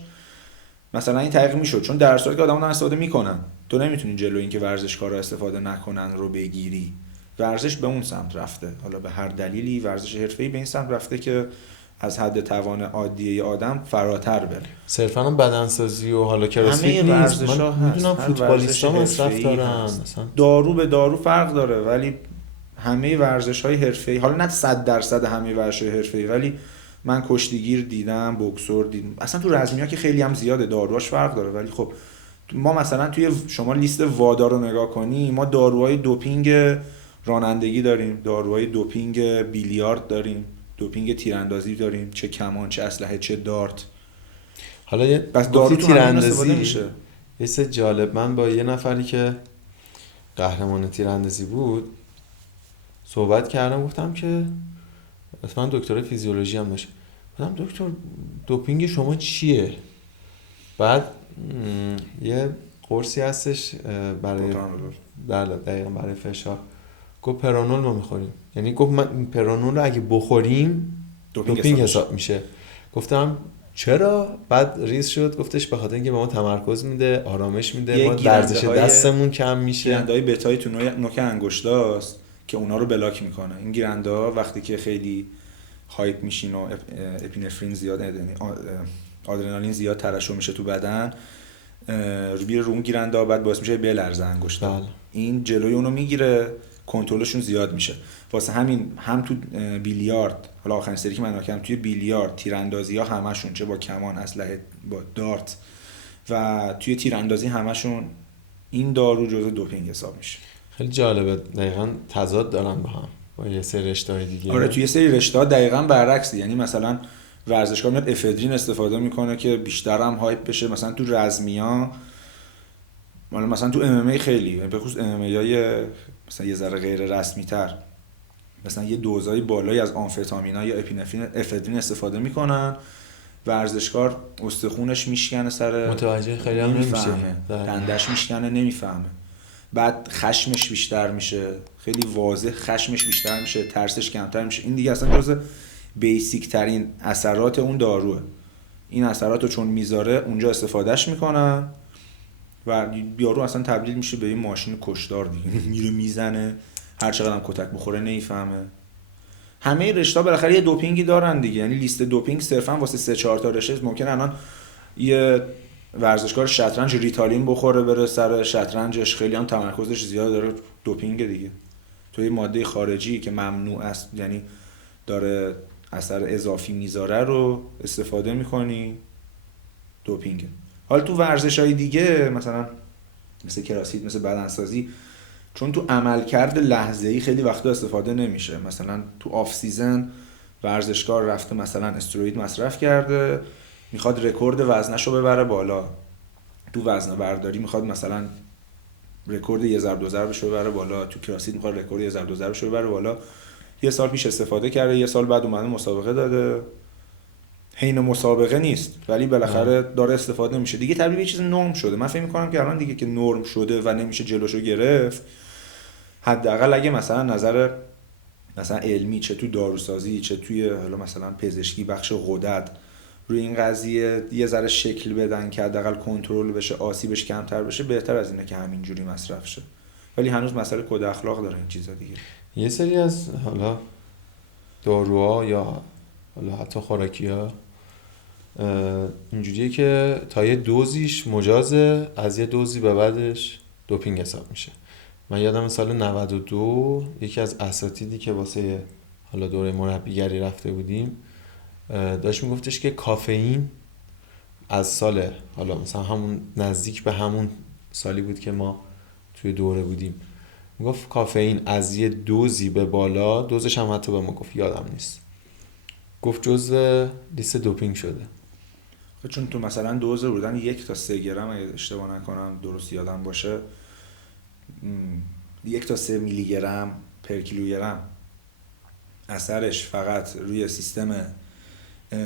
مثلا این تحقیق میشد، چون در صورتی که آدم‌ها دارن استفاده میکنن تو نمیتونی جلوی این که ورزشکارا استفاده نکنن رو بگیری. ورزش به اون سمت رفته، حالا به هر دلیلی ورزش حرفه‌ای به این سمت رفته که از حد توان عادی آدم فراتر بره. صرفاً هم بدنسازی و حالا کراسفیت نیست، من میدونم فوتبالیست‌ها مصرف دارن، مثلا دارو به دارو فرق داره، ولی همه ورزش‌های حرفه‌ای، حالا نه 100% همه ورزش‌های حرفه‌ای، ولی من کشتیگیر دیدم، بوکسور دیدم، اصلا تو رزمی‌ها که خیلی هم زیاده داروهاش فرق داره. ولی خب ما مثلا توی شما لیست وادا رو نگاه کنی، ما داروهای دوپینگ رانندگی داریم، داروهای دوپینگ بیلیارد داریم، دوپینگ تیراندازی داریم، چه کمان چه اسلحه چه دارت. حالا یه بس دارو تیراندازی میشه. یه سه جالب، من با یه نفری که قهرمان تیراندازی بود صحبت کردم، گفتم که اصلا دکترای فیزیولوژی هم داشت، گفتم دکتر دوپینگ شما چیه؟ بعد یه قرصی هستش برای دقیقاً برای فشار، گفت پرانول ما میخوریم، یعنی گفت من پرانول رو اگه بخوریم دوپینگ حساب میشه. گفتم چرا؟ بعد ریز شد، گفتش به خاطر اینکه به ما تمرکز میده، آرامش میده، ما ورزش دستمون کم میشه. گیرنده‌های بتایی تو نوک انگشتاست که اونا رو بلاک میکنه. این گیرنده‌ها وقتی که خیلی هایپ میشین و اپینفرین زیاد، آدرنالین زیاد ترشح میشه تو بدن، رو اون گیرنده‌ها بعد باعث میشه بلرزه انگشتا. این جلوی اونو میگیره، کنترلشون زیاد میشه. واسه همین هم تو بیلیارد، حالا آخرین سری که من رفتم توی بیلیارد، تیراندازی‌ها همشون چه با کمان، اسلحه، با دارت و توی تیراندازی همشون این دارو جزء دوپینگ حساب میشه. خیلی جالبه، دقیقاً تضاد دارن با هم با یه سری رشته‌های دیگه. آره توی سری رشته‌ها دقیقاً برعکس، یعنی مثلا ورزشکار میاد افدرین استفاده میکنه که بیشتر هم هایپ بشه. مثلا تو رزمیا، مثلا تو ام ام ای خیلی، به خصوص ام ام ای مثلا یه ذره غیر رسمی تر، مثلا یه دوزای بالایی از آمفتامینا یا افدرین استفاده میکنن، ورزشکار استخونش میشکنه سر، متوجه خیلی هم نمیشه، دندش میشکنه نمیفهمه، بعد خشمش بیشتر میشه، خیلی واضح خشمش بیشتر میشه، ترسش کمتر میشه. این دیگه اصلا جزء بیسیک ترین اثرات اون داروه. این اثراتو چون میذاره اونجا استفادهش میکنن و یارو اصلا تبدیل میشه به این ماشین کشتار دیگه، میره میزنه، هر چقدر هم کتک بخوره نمیفهمه. همه رشته‌ها بالاخره یه دوپینگی دارن دیگه، یعنی لیست دوپینگ صرفا واسه 3-4 تا رشته. ممکنه الان یه ورزشکار شطرنج ریتالین بخوره بره سر شطرنجش، خیلی هم تمرکزش زیاد داره، دوپینگ دیگه. تو یه ماده خارجی که ممنوع است، یعنی داره اثر اضافی میذاره رو استفاده میکنی، دوپینگ. حالا تو ورزش‌های دیگه مثلا مثل کراسفیت، مثل بدنسازی، چون تو عملکرد لحظه‌ای خیلی وقتا استفاده نمیشه. مثلا تو آف سیزن ورزشکار رفته مثلا استروئید مصرف کرده، میخواد رکورد وزنشو ببره بالا، تو وزنه برداری میخواد مثلا رکورد یه ضرب دو ضربشو ببره بالا، تو کراسفیت میخواد رکورد یه ضرب دو ضربشو ببره بالا. یه سال پیش استفاده کرده، یه سال بعد اومده مسابقه داده، حین مسابقه نیست ولی بالاخره داره استفاده میشه دیگه، تبدیل به یه چیز نرم شده. من فکر می‌کنم که الان دیگه که نرم شده و نمیشه جلوشو گرفت، حداقل اگه مثلا نظر مثلا علمی، چه تو داروسازی چه توی حالا مثلا پزشکی، بخش غدد روی این قضیه یه ذره شکل بدن که حداقل کنترل بشه، آسیبش کمتر بشه، بهتر از اینه که همینجوری مصرف شه. ولی هنوز مسئله کد اخلاق داره این چیزا دیگه. یه سری از حالا داروها یا حالا حتی خوراکی‌ها اینجوریه که تا یه دوزیش مجازه، از یه دوزی به بعدش دوپینگ حساب میشه. من یادم سال 92 یکی از اساتیدی که واسه حالا دوره مربیگری رفته بودیم داشت میگفتش که کافئین از سال حالا مثلا همون نزدیک به همون سالی بود که ما توی دوره بودیم، میگفت کافئین از یه دوزی به بالا، دوزش هم حتی به ما گفت یادم نیست، گفت جزء لیست دوپینگ شده. چون تو مثلا دوز بودن 1 تا 3 گرم اگه اشتباه نکنم درست یادم باشه، 1 تا 3 میلی گرم پر کیلوگرم اثرش فقط روی سیستم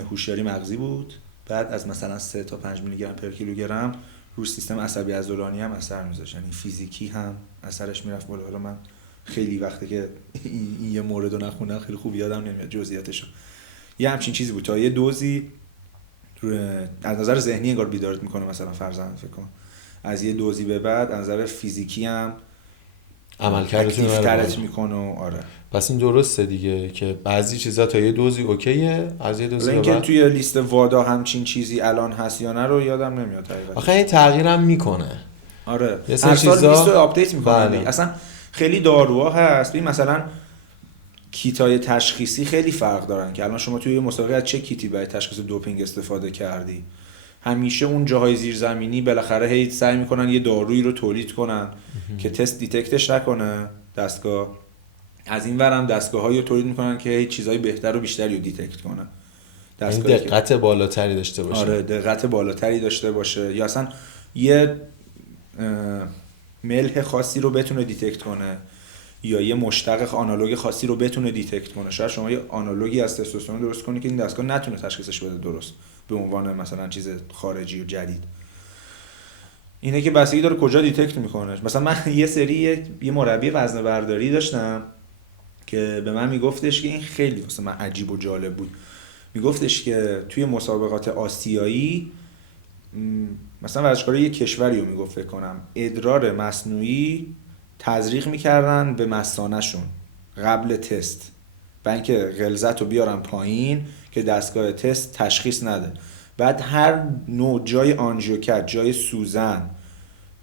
هوشیاری مغزی بود. بعد از مثلا 3 تا 5 میلی گرم پر کیلوگرم روی سیستم عصبی عضلانی هم اثر میذاشت، یعنی فیزیکی هم اثرش میرفت بالا. حالا من خیلی وقته که این یه مورد رو نخوندم خیلی خوب یادم نمیاد جزئیاتشو. یه همچین چیزی بود تا یه دوزی از نظر ذهنی انگار بیدارت میکنه، مثلا فرضاً فکر کن از یه دوزی به بعد از نظر فیزیکی هم عملکردت میکنه. آره پس این درسته دیگه که بعضی چیزا تا یه دوزی اوکیه، از یه دوزی به بعد. اینکه توی لیست وادا همچین چیزی الان هست یا نه رو یادم نمیاد حقیقتا. آخه این تغییرم میکنه. آره هر سال چیزا لیست رو آپدیت میکنن. بله. اصلا خیلی داروها هست مثلا کیتای تشخیصی خیلی فرق دارن که الان شما توی مسابقه از چه کیتی برای تشخیص دوپینگ استفاده کردی. همیشه اون جاهای زیرزمینی بالاخره هی سعی میکنن یه دارویی رو تولید کنن که تست دیتکتش نکنه دستگاه، از این ورم دستگاه‌هایی رو تولید میکنن که هی چیزای بهتر و بیشتری رو دیتکت کنه، این دقت بالاتری داشته باشه. آره دقت بالاتری داشته باشه، یا اصلا یه ملح خاصی رو بتونه دیتکت کنه یا یه مشتق آنالوگ خاصی رو بتونه دیتکت کنه. شاید شما یه آنالوگی از تستوسترون درست کنی که این دستگاه نتونه تشخیصش بده درست به عنوان مثلا چیز خارجی و جدید. اینه که بستگی داره کجا دیتکت میکنه. مثلا من یه سری یه مربی وزنه برداری داشتم که به من میگفتش که این خیلی واسه من عجیب و جالب بود. میگفتش که توی مسابقات آسیایی مثلا ورزشکارای یه کشوری رو میگفت فکر کنم ادرار مصنوعی تزریق میکردن به مثانه‌شون قبل تست، برای اینکه غلظت رو بیارن پایین که دستگاه تست تشخیص نده. بعد هر نوع جای آنژیوکت، جای سوزن،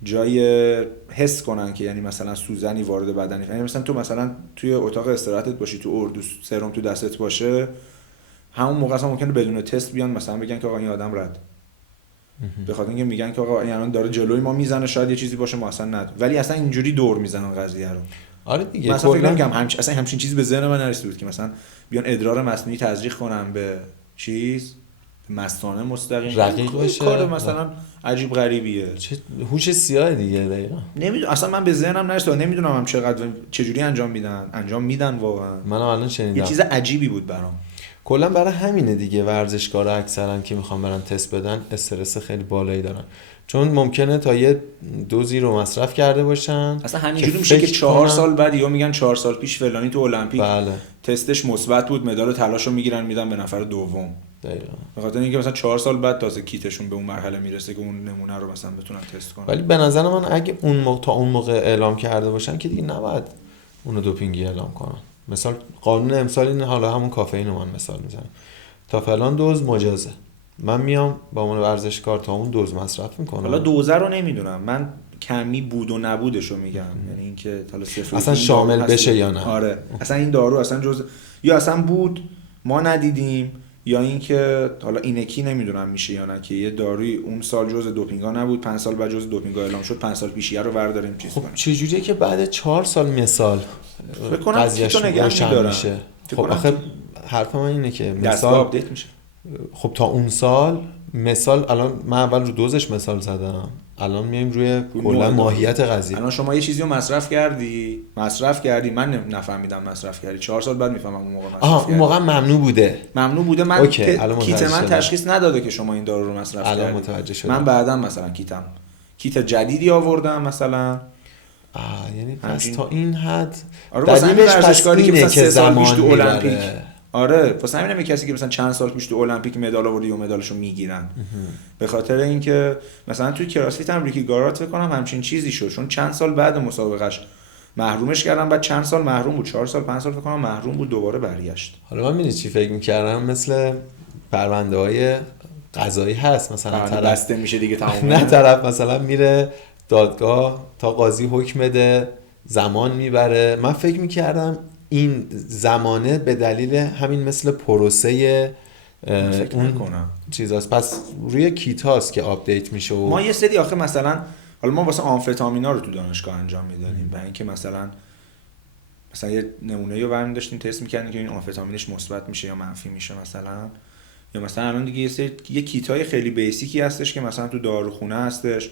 جای حس کنن که یعنی مثلا سوزنی وارد بدنی، یعنی مثلا تو مثلا توی اتاق استراحتت باشی تو اردو سرم تو دستت باشه، همون موقع اصلا ممکنه بدون تست بیان مثلا بگن که آقا این آدم رد، به خاطر اینکه میگن که آقا این الان داره جلوی ما میزنه شاید یه چیزی باشه ما اصلا ندونیم، ولی اصلا اینجوری دور میزنن قضیه رو. آره دیگه مثلا فکر نمی‌کنم اصلا همچین چیزی به ذهن من نرسید بود که مثلا بیان ادرار مصنوعی تزریق کنن به چیز مثانه مستقیم رقیق باشه. کار مثلا عجیب غریبیه، چه هوش سیاه دیگه دقیقاً. نمیدونم اصلا من به ذهنم نرسید، نمیدونم هم چقدر چجوری انجام میدن واقعا. منم الان شنیدم یه چیز عجیبی بود برام. کلا برای همینه دیگه ورزشکارا اکثرا که میخوان برن تست بدن استرس خیلی بالایی دارن، چون ممکنه تا یه دوزی رو مصرف کرده باشن اصلا همینجوری میشه که 4 سال بعد یا میگن 4 سال پیش فلانی تو المپیک بله. تستش مثبت بود، مدال طلاشو میگیرن میدن به نفر دوم. دقیقاً. به خاطر اینکه مثلا 4 سال بعد تازه کیتشون به اون مرحله میرسه که اون نمونه رو مثلا بتونن تست کنن. ولی به نظر من اگه اون موقع تا اون موقع اعلام کرده باشن که دیگه نباید اونو دوپینگی اعلام کنن. مثلا قانون امسال این، حالا همون کافئین رو من مثال میزنم، تا فلان دوز مجازه، من میام با اون ورزشکار تا اون دوز مصرف میکنم. حالا دوزه رو نمیدونم، من کمی بود و نبودشو میگم، یعنی اینکه حالا صفر اصلا شامل بشه یا نه. آره اصلا این دارو اصلا جز یا اصلا بود ما ندیدیم، یا اینکه حالا اینکی نمیدونم میشه یا نه که یه داروی اون سال جز دوپینگا نبود 5 سال بعد جز دوپینگا اعلام شد 5 سال پیشیه رو برداریم چیز کنیم. خب چه جوریه که بعد 4 سال مثال قضیهش روشن میشه؟ خب آخه حرف من اینه که مثال آپدیت میشه. خب تا اون سال مثال، الان من اول رو دوزش مثال زدم، الان میایم روی کلا ماهیت قضیه. الان شما یه چیزی رو مصرف کردی من نفهمیدم مصرف کردی، 4 سال بعد میفهمم اون موقع مصرف کردی. اون موقع ممنوع بوده من کیت من تشخیص نداده که شما این دارو رو مصرف کردی. الان متوجه شدم. من بعداً مثلا کیت جدیدی آوردم مثلا. یعنی پس تا این حد دلیلش پس اینه که مثلا 3 سال پیش تو المپیک آره واسه همینه کسی که مثلا چند سال پیش تو المپیک مدال آورد و مدالشو میگیرن، به خاطر اینکه مثلا توی کراسفیت هم ریکی گارات فکر کنم همچین چیزی شد، چون چند سال بعد مسابقهش محرومش کردن، بعد چند سال محروم بود، 4 سال 5 سال فکر کنم محروم بود، دوباره برگشت. حالا من می‌دونی چی فکر می‌کردم؟ مثل پرونده‌های قضایی هست، مثلا طرف بسته میشه دیگه تمام. نه طرف مثلا میره دادگاه تا قاضی حکم بده، زمان میبره. من فکر میکردم این زمانه به دلیل همین مثل پروسه اون چیزاست، پس روی کیتاست که آپدیت میشه. و ما یه سری آخه مثلا حالا ما واسه آمفتامینا رو تو دانشگاه انجام میدادیم، برای اینکه مثلا یه نمونه رو برمی داشتیم تست میکردیم که این آمفتامینش مثبت میشه یا منفی میشه مثلا. یا مثلا الان دیگه یه کیتای خیلی بیسیکی هستش که مثلا تو داروخونه هستش،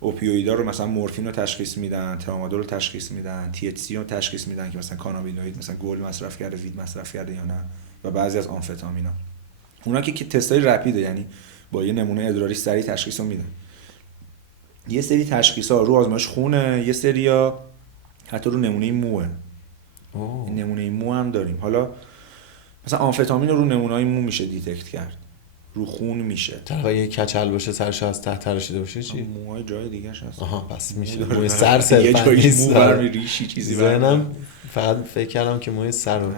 اوپیویدا رو مثلا مورفین رو تشخیص میدن، ترامادول رو تشخیص میدن، تی اچ سی رو تشخیص میدن که مثلا کانابینوئید مثلا گل مصرف کرده، وید مصرف کرده یا نه، و بعضی از آمفتامینا اونا که تستای رپیده، یعنی با یه نمونه ادراری سریع تشخیص رو میدن. یه سری تشخیصا رو آزمایش خونه، یه سری‌ها حتی رو نمونه موه. این نمونه مو هم داریم. حالا مثلا آمفتامین رو نمونه‌های مو میشه دیتکت کرد، رو خون میشه. طرف یه کچل باشه سرش از ته تراشیده باشه چی؟ موهای جای دیگه‌ش هست. آها پس میشه موی سر صرفا نیست، ریشی چیزی ذهنم فقط فکر کردم که موی سر رو.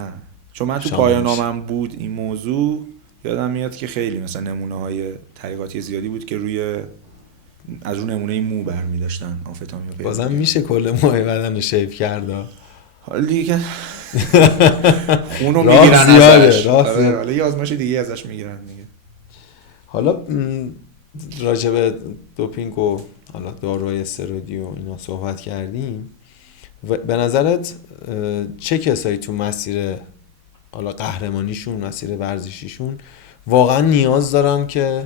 چون من تو پایان نامم بود این موضوع، یادم میاد که خیلی مثلا نمونه‌های تحقیقاتی زیادی بود که از رو نمونه مو برمی داشتن آمفتامین. بازم میشه کل موهای بدن رو شیپ کرد. حالا دیگه خونو میگیرن ازش، حالا یه آزمایش دیگه ازش میگیرن دیگه. حالا راجع به دوپینگ و حالا داروهای استروئیدی و اینا صحبت کردیم، به نظرت چه کسایی تو مسیر حالا قهرمانیشون، مسیر ورزشیشون واقعا نیاز دارن که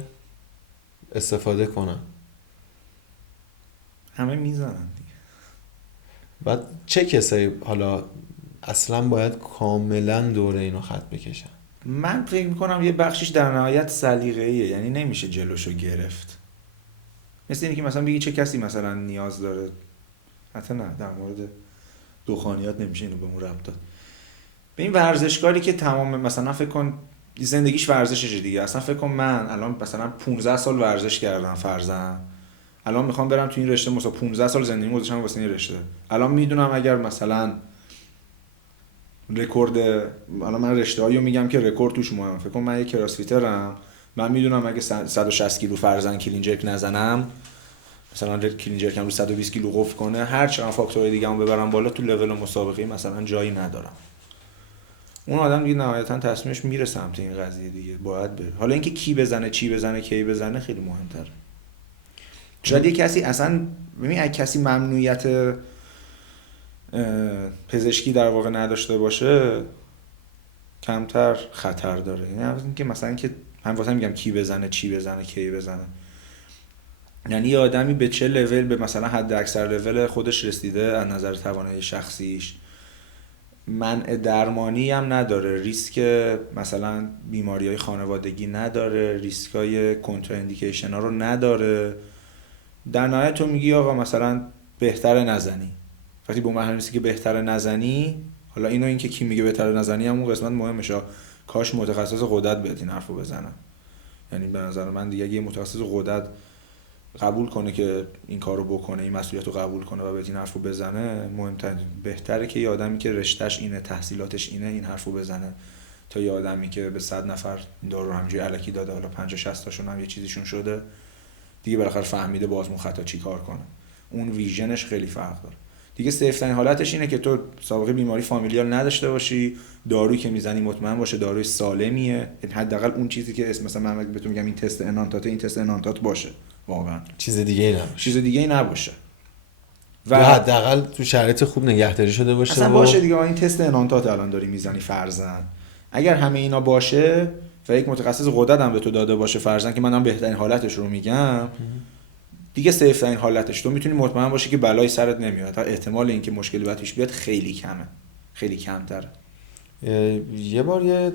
استفاده کنن؟ همه میزنن دیگه. بعد چه کسایی حالا اصلا باید کاملا دوره اینو خط بکشن؟ من فکر میکنم یه بخشیش در نهایت سلیقه‌ایه، یعنی نمیشه جلوشو گرفت. مثل اینکه مثلا بگی چه کسی مثلا نیاز داره، حتی نه در مورد دخانیات نمیشه اینو به اون ربط داد. به این ورزشکاری که تمام مثلا فکر کن زندگیش ورزششه دیگه، اصلا فکر کن من الان مثلا 15 سال ورزش کردم فرضاً، الان میخوام برم تو این رشته، مثلا 15 سال زندگی گذاشتم واسه این رشته، الان میدونم اگر مثلا رکورد، الان من رشته‌هایو میگم که رکورد توش مهمه، فکر کن من یک کراسفیترم، من میدونم اگه 160 کیلو فرضاً کلین جرک نزنم، مثلا کلین جرکم رو 120 کیلو قفل کنه، هر چقدر فاکتورهای دیگه هم ببرم بالا، تو لول مسابقه مثلا جایی ندارم. اون آدم دیگه نهایتاً تصمیمش میره سمت این قضیه دیگه، باید بره. حالا اینکه کی بزنه، چی بزنه، کی بزنه خیلی مهم‌تره. شاید یه کسی اصلا ببین اگه کسی ممنوعیت پزشکی در واقع نداشته باشه کمتر خطر داره. یعنی اینکه مثلا که من واسه میگم کی بزنه، چی بزنه، کی بزنه، یعنی یه آدمی به چه لول، به مثلا حد اکثر لول خودش رسیده از نظر توانایی شخصیش، منع درمانی هم نداره، ریسک مثلا بیماری‌های خانوادگی نداره، ریسکای کنتراندیکیشن ها رو نداره، در نهایت تو میگی آقا مثلا بهتره نزنی. وقتی به مرحله رسیدی که بهتره نزنی، حالا اینکه کی میگه بهتره نزنی هم اون قسمت مهمشه، کاش متخصص غدد بیاد این حرفو بزنه. یعنی به نظر من دیگه اگه متخصص غدد قبول کنه که این کارو بکنه، این مسئولیت رو قبول کنه و بیاد این حرفو بزنه، مهمتره، بهتره که یه آدمی که رشتهش اینه، تحصیلاتش اینه، این حرفو بزنه، تا یه آدمی که به 100 نفر دارو همینجوری الکی داده، حالا 50 60 تاشون هم یه چیزیشون شده دیگه، بالاخره فهمیده بازمون خطا چی کار کنه. اون ویژنش خیلی فرق داره دیگه. سیف ترین حالتش اینه که تو سابقه بیماری فامیلیال نداشته باشی، دارویی که میزنی مطمئن باشه داروی سالمیه، حداقل اون چیزی که اسم مثلا من بهتون میگم این تست انانتات، این تست انانتات باشه واقعا، چیز دیگه ای نباشه و حداقل تو شرایط خوب نگهداری شده باشه اصلا باشه دیگه. این تست انانتات الان داری میزنی فرضاً، اگر همه اینا باشه و یک متخصص غدد هم به تو داده باشه فرضاً، که منم بهترین حالتش رو میگم دیگه، سیف ترین حالتش، تو میتونی مطمئن باشی که بلای سرت نمیاد، احتمال اینکه مشکلی بعدش بیاد خیلی کمه، خیلی کمتره. یه بار یه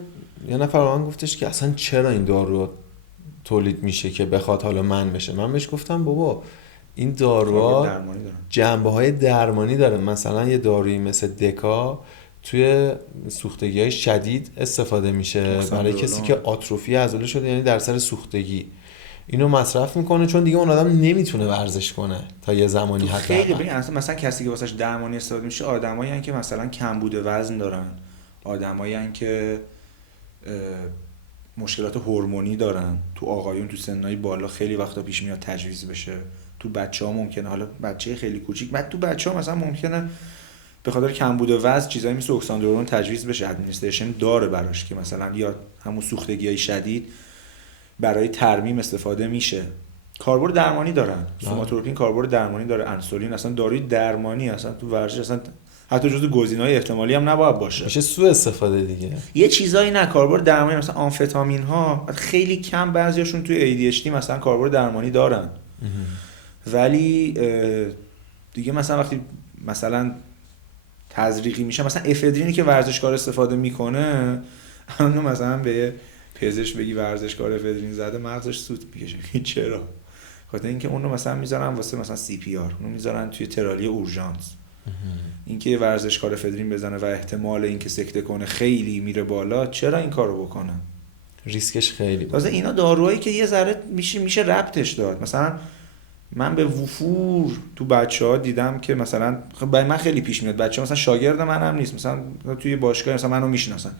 نفر من گفتش که اصلا چرا این دارو تولید میشه که بخواد حالا من بشه. من بهش گفتم بابا این داروها جنبه‌های درمانی داره. مثلا یه دارویی مثل دکا توی سوختگی‌های شدید استفاده میشه برای کسی که آتروفی عضله شده، یعنی در سر سوختگی اینو مصرف میکنه، چون دیگه اون آدم نمیتونه ورزش کنه تا یه زمانی حتی. خیلی ببین مثلا کسی که واسش درمانی استفاده میشه آدمایی هستن که مثلا کمبود وزن دارن، آدمایی هستن که مشکلات هورمونی دارن. تو آقایون تو سنای بالا خیلی وقتا پیش میاد تجویز بشه. تو بچه‌ها ممکنه، حالا بچه خیلی کوچیک، بعد تو بچه‌ها مثلا ممکنه به خاطر کمبود وزن چیزایی مثل اکساندرون تجویز بشه، ادمنستریشن داره براش که مثلا یا همون سوختگی‌های شدید برای ترمیم استفاده میشه. کاربرد درمانی دارن، سوماتروپین کاربرد درمانی داره، انسولین اصلا داروی درمانی اصلا تو ورزش اصلا حتی جزو گزینه‌های احتمالی هم نباید باشه. میشه سوء استفاده دیگه. یه چیزایی نه کاربرد درمانی مثلا آمفتامین ها خیلی کم، بعضیاشون توی ADHD مثلا کاربرد درمانی دارن. ولی دیگه مثلا وقتی مثلا تزریقی میشه، مثلا افدرینی که ورزشکار استفاده میکنه، اونو مثلا به پزشک بگی ورزشکار افدرین زده مغزش سوت میکشه. چرا؟ خاطر اینکه اونو مثلا میذارن واسه مثلا CPR، اونو میذارن توی ترالی اورژانس. اینکه ورزشکار افدرین بزنه و احتمال اینکه سکته کنه خیلی میره بالا، چرا این کارو بکنه؟ ریسکش خیلی بود. تازه اینا داروهایی که یه ذره میشه ربطش داد. مثلا من به وفور تو بچه‌ها دیدم که مثلا برای من خیلی پیش میاد بچه‌ها مثلا شاگرد منم نیست، مثلا توی باشگاه مثلا منو میشناسن،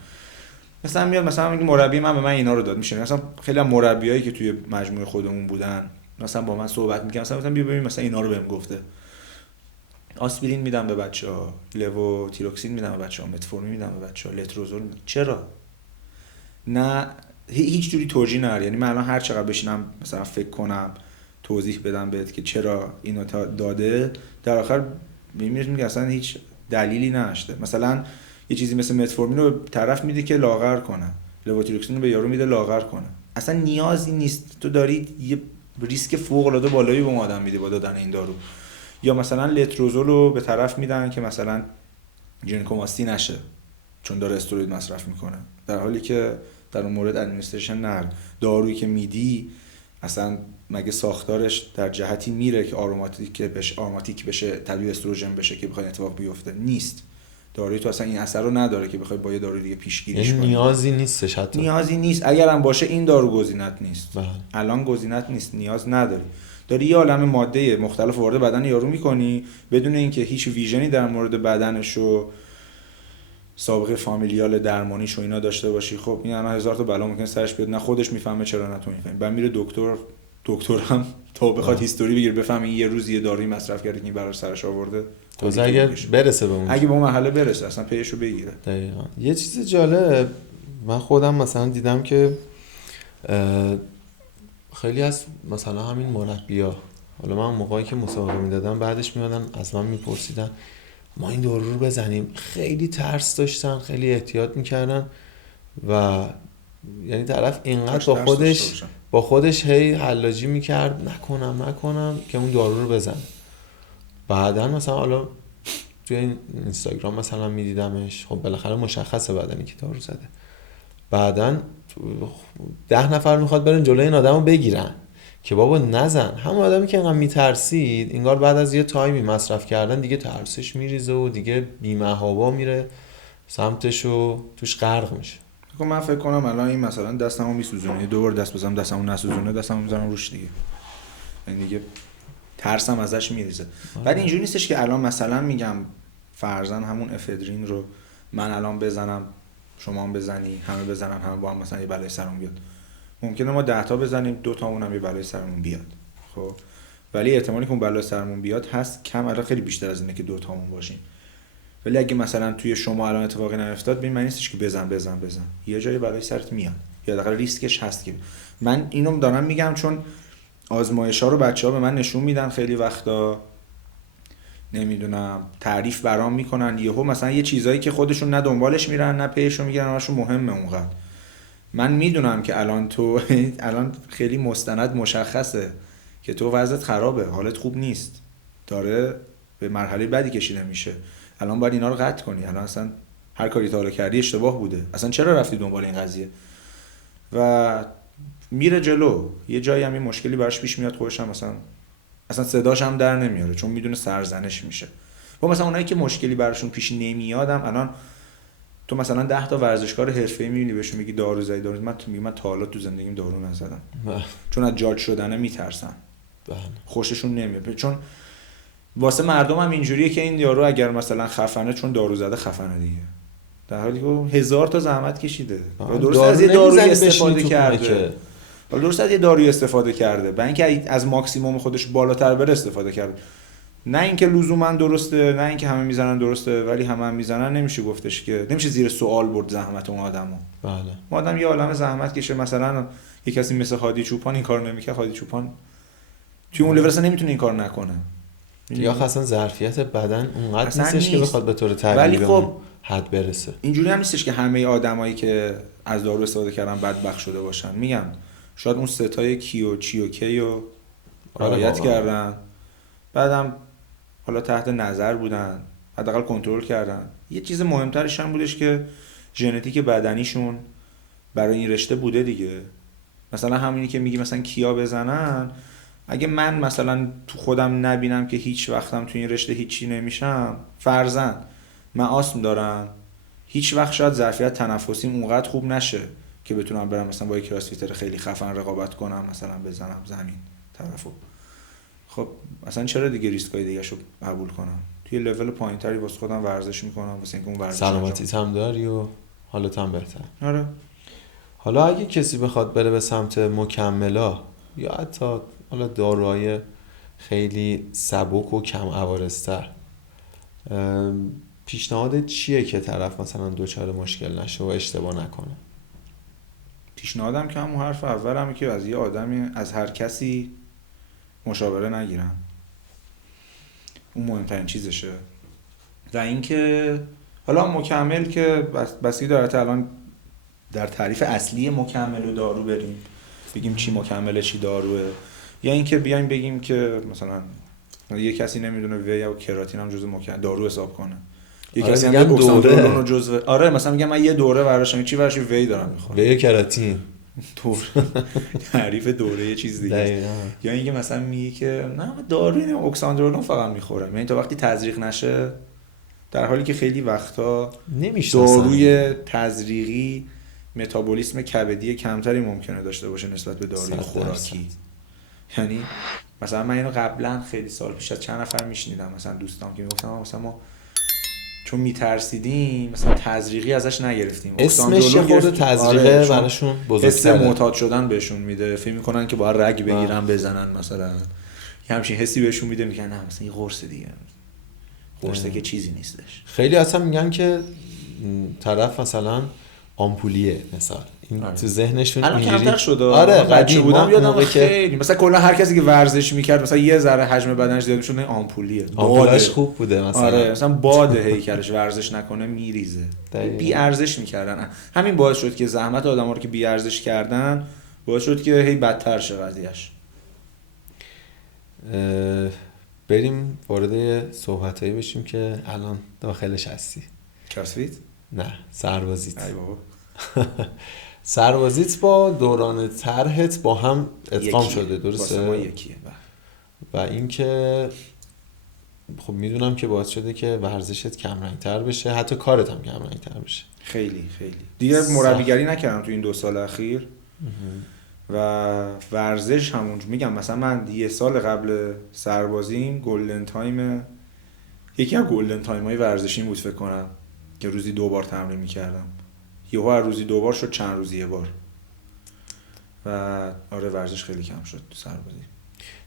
مثلا میاد مثلا میگه مربی من به من اینا رو داد. میشه مثلا خیلی مربیایی که توی مجموعه خودمون بودن مثلا با من صحبت می‌کردن، مثلا بیا ببین مثلا اینا رو بهم گفته. آسپرین میدم به بچه‌ها، لووتیروکسین میدم به بچه‌ها، متفورمین میدم به بچه‌ها، لتروزول میدم. چرا؟ نه هیچ جوری توجیه نداره. یعنی من الان هر چقدر بشینم مثلا فکر کنم توضیح بدم بهت که چرا اینو داده، در آخر میگم اصلا هیچ دلیلی نداشته. مثلا یه چیزی مثل متفورمین رو به طرف میده که لاغر کنه، لووتیروکسین رو به یارو میده لاغر کنه. اصلا نیازی نیست. تو داری یه ریسک فوق العاده بالایی به اون آدم میده با دادن این دارو. یا مثلا لتروزول رو به طرف میدن که مثلا ژینکوماستی نشه چون داره استروید مصرف میکنه، در حالی که در اون مورد ادمنستریشن نه. دارویی که میدی اصلا مگه ساختارش در جهتی میره که آروماتیک بشه، تبدیل استروژن بشه که بخواد اتفاق بیفته؟ نیست. داروی تو اصلا این اثر رو نداره که بخوای با یه دارو دیگه پیشگیریش کنی. نیازی نیستش، حتی نیازی نیست. اگر هم باشه این دارو گزینت نیست. بله. الان گزینت نیست، نیاز نداری. داری یه عالمه ماده مختلف وارد بدن یارو میکنی بدون اینکه هیچ ویژنی در مورد بدنش و سابقه فامیلیال درمانیش و اینا داشته باشی. خب این الان هزار تا بلا ممکنه سرش بیاد، نه خودش میفهمه چرا نه تو میفهمی. بعد میره دکتر هم تا بخواد هیستوری بگیره بفهمه این یه روز یه دارویی مصرف کرده که این براش سرش آورده. تازه اگر برسه به اون، اگه به اون مرحله برسه اصلا پیشو بگیره. دقیقاً. یه چیز جالب من خودم مثلا دیدم که خیلی از مثلا همین مربی‌ها، حالا من موقعی که مسابقه میدادم بعدش میادن از من میپرسیدن ما این دارو رو بزنیم، خیلی ترس داشتن، خیلی احتیاط میکردن و یعنی طرف اینقدر با خودش هی حلاجی میکرد نکنم که اون دارو رو بزنه. بعدن مثلا حالا توی این اینستاگرام مثلا میدیدمش، خب بالاخره مشخصه بدنی که دارو زده. بعدن 10 نفر میخواد برن جلوی این آدمو بگیرن که بابا نزن. همون آدمی که انقدر میترسید انگار بعد از یه تایمی مصرف کردن دیگه ترسش میریزه و دیگه بی‌محابا میره سمتش و توش غرق میشه. من فکر کنم الان این مثلا دستمو میسوزونه، دو بار دست بزنم دستمو نسوزونه، دستمو میذارم روش دیگه، یعنی دیگه ترسم ازش میریزه. بعد اینجوری نیستش که الان مثلا میگم فرضاً همون افدرین رو من الان بزنم شما هم بزنی، همه بزنن، همه با هم مثلا یه بلای سرمون بیاد. ممکنه ما 10 تا بزنیم 2 تامون هم یه بلای سرمون بیاد. خب ولی احتمالی که اون بلای سرمون بیاد هست کم، الان خیلی بیشتر از اینه که 2 تامون باشیم. ولی اگه مثلا توی شما الان اتفاقی نیفتاد، ببین معنی نیستش که بزن یه جایی بلای سرت میاد یا دقیقاً ریسکش هست. که من اینو دارم میگم چون آزمایش‌ها رو بچه‌ها به من نشون میدن خیلی وقتا، نمیدونم تعریف برام میکنن، یهو مثلا یه چیزایی که خودشون نه دنبالش میرن نه پیشو میگیرن، همشون مهمه اونقدر. من میدونم که الان تو الان خیلی مستند مشخصه که تو وضعیت خرابه، حالت خوب نیست، داره به مرحله بعدی کشیده میشه، الان باید اینا رو قطع کنی. الان اصلا هر کاری تا حالا کردی اشتباه بوده، اصلا چرا رفتی دنبال این قضیه؟ و میره جلو. یه جایی هم این مشکلی براش پیش میاد، خودش هم اصلا صداش هم در نمیاره چون میدونه سرزنش میشه. و مثلا اونایی که مشکلی براشون پیش نمیادم الان تو مثلا 10 تا ورزشکار حرفه‌ای می‌بینی بهشون میگی دارو زدی، من تا حالا تو زندگیم دارو نزدم. چون از جاج شدنه میترسن. خوششون نمیاد. چون واسه مردم هم اینجوریه که این یارو اگر مثلا خفنه چون دارو زده خفنه دیگه. در حالی که 1000 تا زحمت کشیده. درست از یه داروی استفاده کرده. حالا درست از یه داروی استفاده کرده. با اینکه از ماکسیموم خودش بالاتر بره استفاده کرده. نه اینکه لزوما درسته، نه اینکه همه میزنن درسته، ولی همه میزنن نمیشه گفتش که نمیشه زیر سوال برد زحمت اون آدمو. بله. آدم یه عالمه زحمت کشه، مثلا یه کسی مثل هادی چوپان این کارو نمیکنه، هادی چوپان توی اون لول اصلا نمیتونه این کار نکنه. یا اصلا ظرفیت بدن اونقدر نیستش که بخواد به طور طبیعی به خب حد برسه. اینجوری هم نیستش که همه آدمایی که از دارو استفاده کردن بدبخت شده باشن. میگم شاید اون ستای کیو چیوکیو رعایت کردن، بعدم حالا تحت نظر بودن، حداقل کنترل کردن. یه چیز مهمترش هم بودش که ژنتیک بدنیشون برای این رشته بوده دیگه. مثلا همینی که میگی مثلا کیا بزنن، اگه من مثلا تو خودم نبینم که هیچ وقتم تو این رشته هیچی نمیشم، فرضاً من آسم دارم، هیچ وقت شاید ظرفیت تنفسیم اونقدر خوب نشه که بتونم برم مثلا با یک کراسفیتر خیلی خفن رقابت کنم، مثلا بزنم زمین طرفو. خب مثلا چرا دیگه ریسکای دیگه‌شو قبول کنم؟ توی لول پایینتری واسه خودم ورزش میکنم، واسه اینکه اون ورزش سلامتیت هم داری و حالت هم بهتر. آره. حالا اگه کسی بخواد بره به سمت مکملا یا حتی حالا داروهای خیلی سبک و کم عوارض‌تر، پیشنهاد چیه که طرف مثلا دوچار مشکل نشه و اشتباه نکنه؟ پیشنهادم که همون حرف اولمه که از یه آدمی، از هر کسی مشاوره نگیرم. اون مهمترین چیزشه. و اینکه حالا مکمل که بسیاری داره، الان در تعریف اصلی مکمل و دارو بریم بگیم چی مکمله چی داروه، یا اینکه بیایم بگیم که مثلا یه کسی نمیدونه وی یا کراتین هم جزء دارو حساب کنه، یه کسی هم اکساندرولون رو جزء. آره مثلا میگم من یه دوره ورشم چی ورشی وی دارم میخورم، وی کراتین تعریف دوره یه چیز دیگه. یا اینکه مثلا میگه که نه داروی اکساندرولون فقط میخورم، یعنی تا وقتی تزریق نشه، در حالی که خیلی وقتا داروی تزریقی متابولیسم کبدی کمتری ممکنه داشته باشه نسبت به داروی خوراکی. یعنی مثلا من اینو قبلا خیلی سال پیش از چند نفر میشنیدم، مثلا دوستام که میگفتن مثلا ما چون میترسیدیم مثلا تزریقی ازش نگرفتیم، اسمش یه خورده تزریقه براشون بزرگتره، حس معتاد شدن بهشون میده، فکر میکنن که باید رگ بگیرن بزنن، مثلا یه همچین حسی بهشون میده، میگن نه مثلا یه قرص دیگه، قرصه که چیزی نیستش. خیلی اصلا میگن که طرف مثلا آمپولیه مثلا این تو ذهنشون اینجوری کمتر شده. آره بچه بودم یادم خیلی مثلا کلا هر کسی که ورزش میکرد مثلا یه ذره حجم بدنش زیاد میشد، آمپولیه، آمپولش خوب بوده مثلا. آره مثلا باد هیکلش ورزش نکنه میریزه، بی ارزش میکردن. همین باعث شد که زحمت آدما رو که بی ارزش کردن باعث شد که هی بدتر شه قضیهش. بریم وارد صحبتایی بشیم که الان داخلش هستی. کراسفیت؟ نه، سربازیت. ای بابا. سربازیت با دوران طرحت با هم ادغام شده، درسته؟ ما یکیه. و اینکه خب میدونم که باعث شده که ورزشت کم رنگ‌تر بشه، حتی کارت هم کم رنگ‌تر بشه. خیلی دیگه مربیگری نکردم تو این 2 سال اخیر و ورزش همون میگم. مثلا من یه سال قبل سربازیم گلدن تایم، یکی از گلدن تایم‌های ورزشیم بود فکر کنم، که روزی 2 بار تمرین می‌کردم. یهو هر روزی 2 بار شد چند روزی 1 بار. و آره ورزش خیلی کم شد تو سربازی.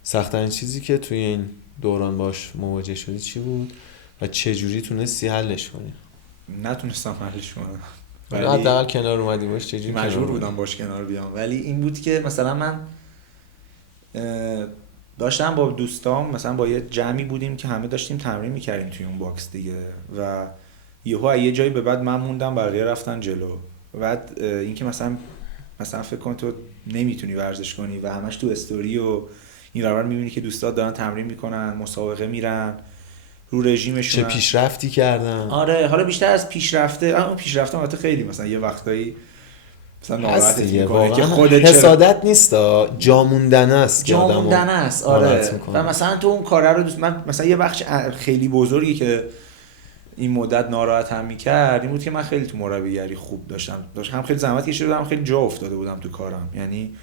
سخت‌ترین چیزی که توی این دوران باش مواجه شدی چی بود و چه جوری تونستی حلش کنی؟ نتونستم حلش کنم. ولی حداقل کنار اومدی باش، چه جوری مجبور بودم باش کنار بیام. ولی این بود که مثلا من داشتم با دوستام مثلا با یه جمعی بودیم که همه داشتیم تمرین می‌کردیم توی اون باکس دیگه و یهو یه جایی به بعد من موندم بقیه رفتن جلو. بعد اینکه مثلا فکر کن تو نمیتونی ورزش کنی و همش تو استوری و این رو میبینی که دوستات دارن تمرین میکنن، مسابقه میرن، رو رژیمشون چه پیشرفتی کردن. آره حالا بیشتر از پیشرفته، اون پیشرفته البته خیلی مثلا یه وقتایی مثلا ناراحت میکنه که خودت حسادت نیست، جا موندن است که آدمو موندن است. آره و مثلا تو اون کاره رو من مثلا یه بخش خیلی بزرگی که این مدت ناراحت هم میکرد این بود که من خیلی تو مربیگری خوب داشتم خیلی زحمت کشیده بودم، خیلی جا افتاده بودم تو کارم. یعنی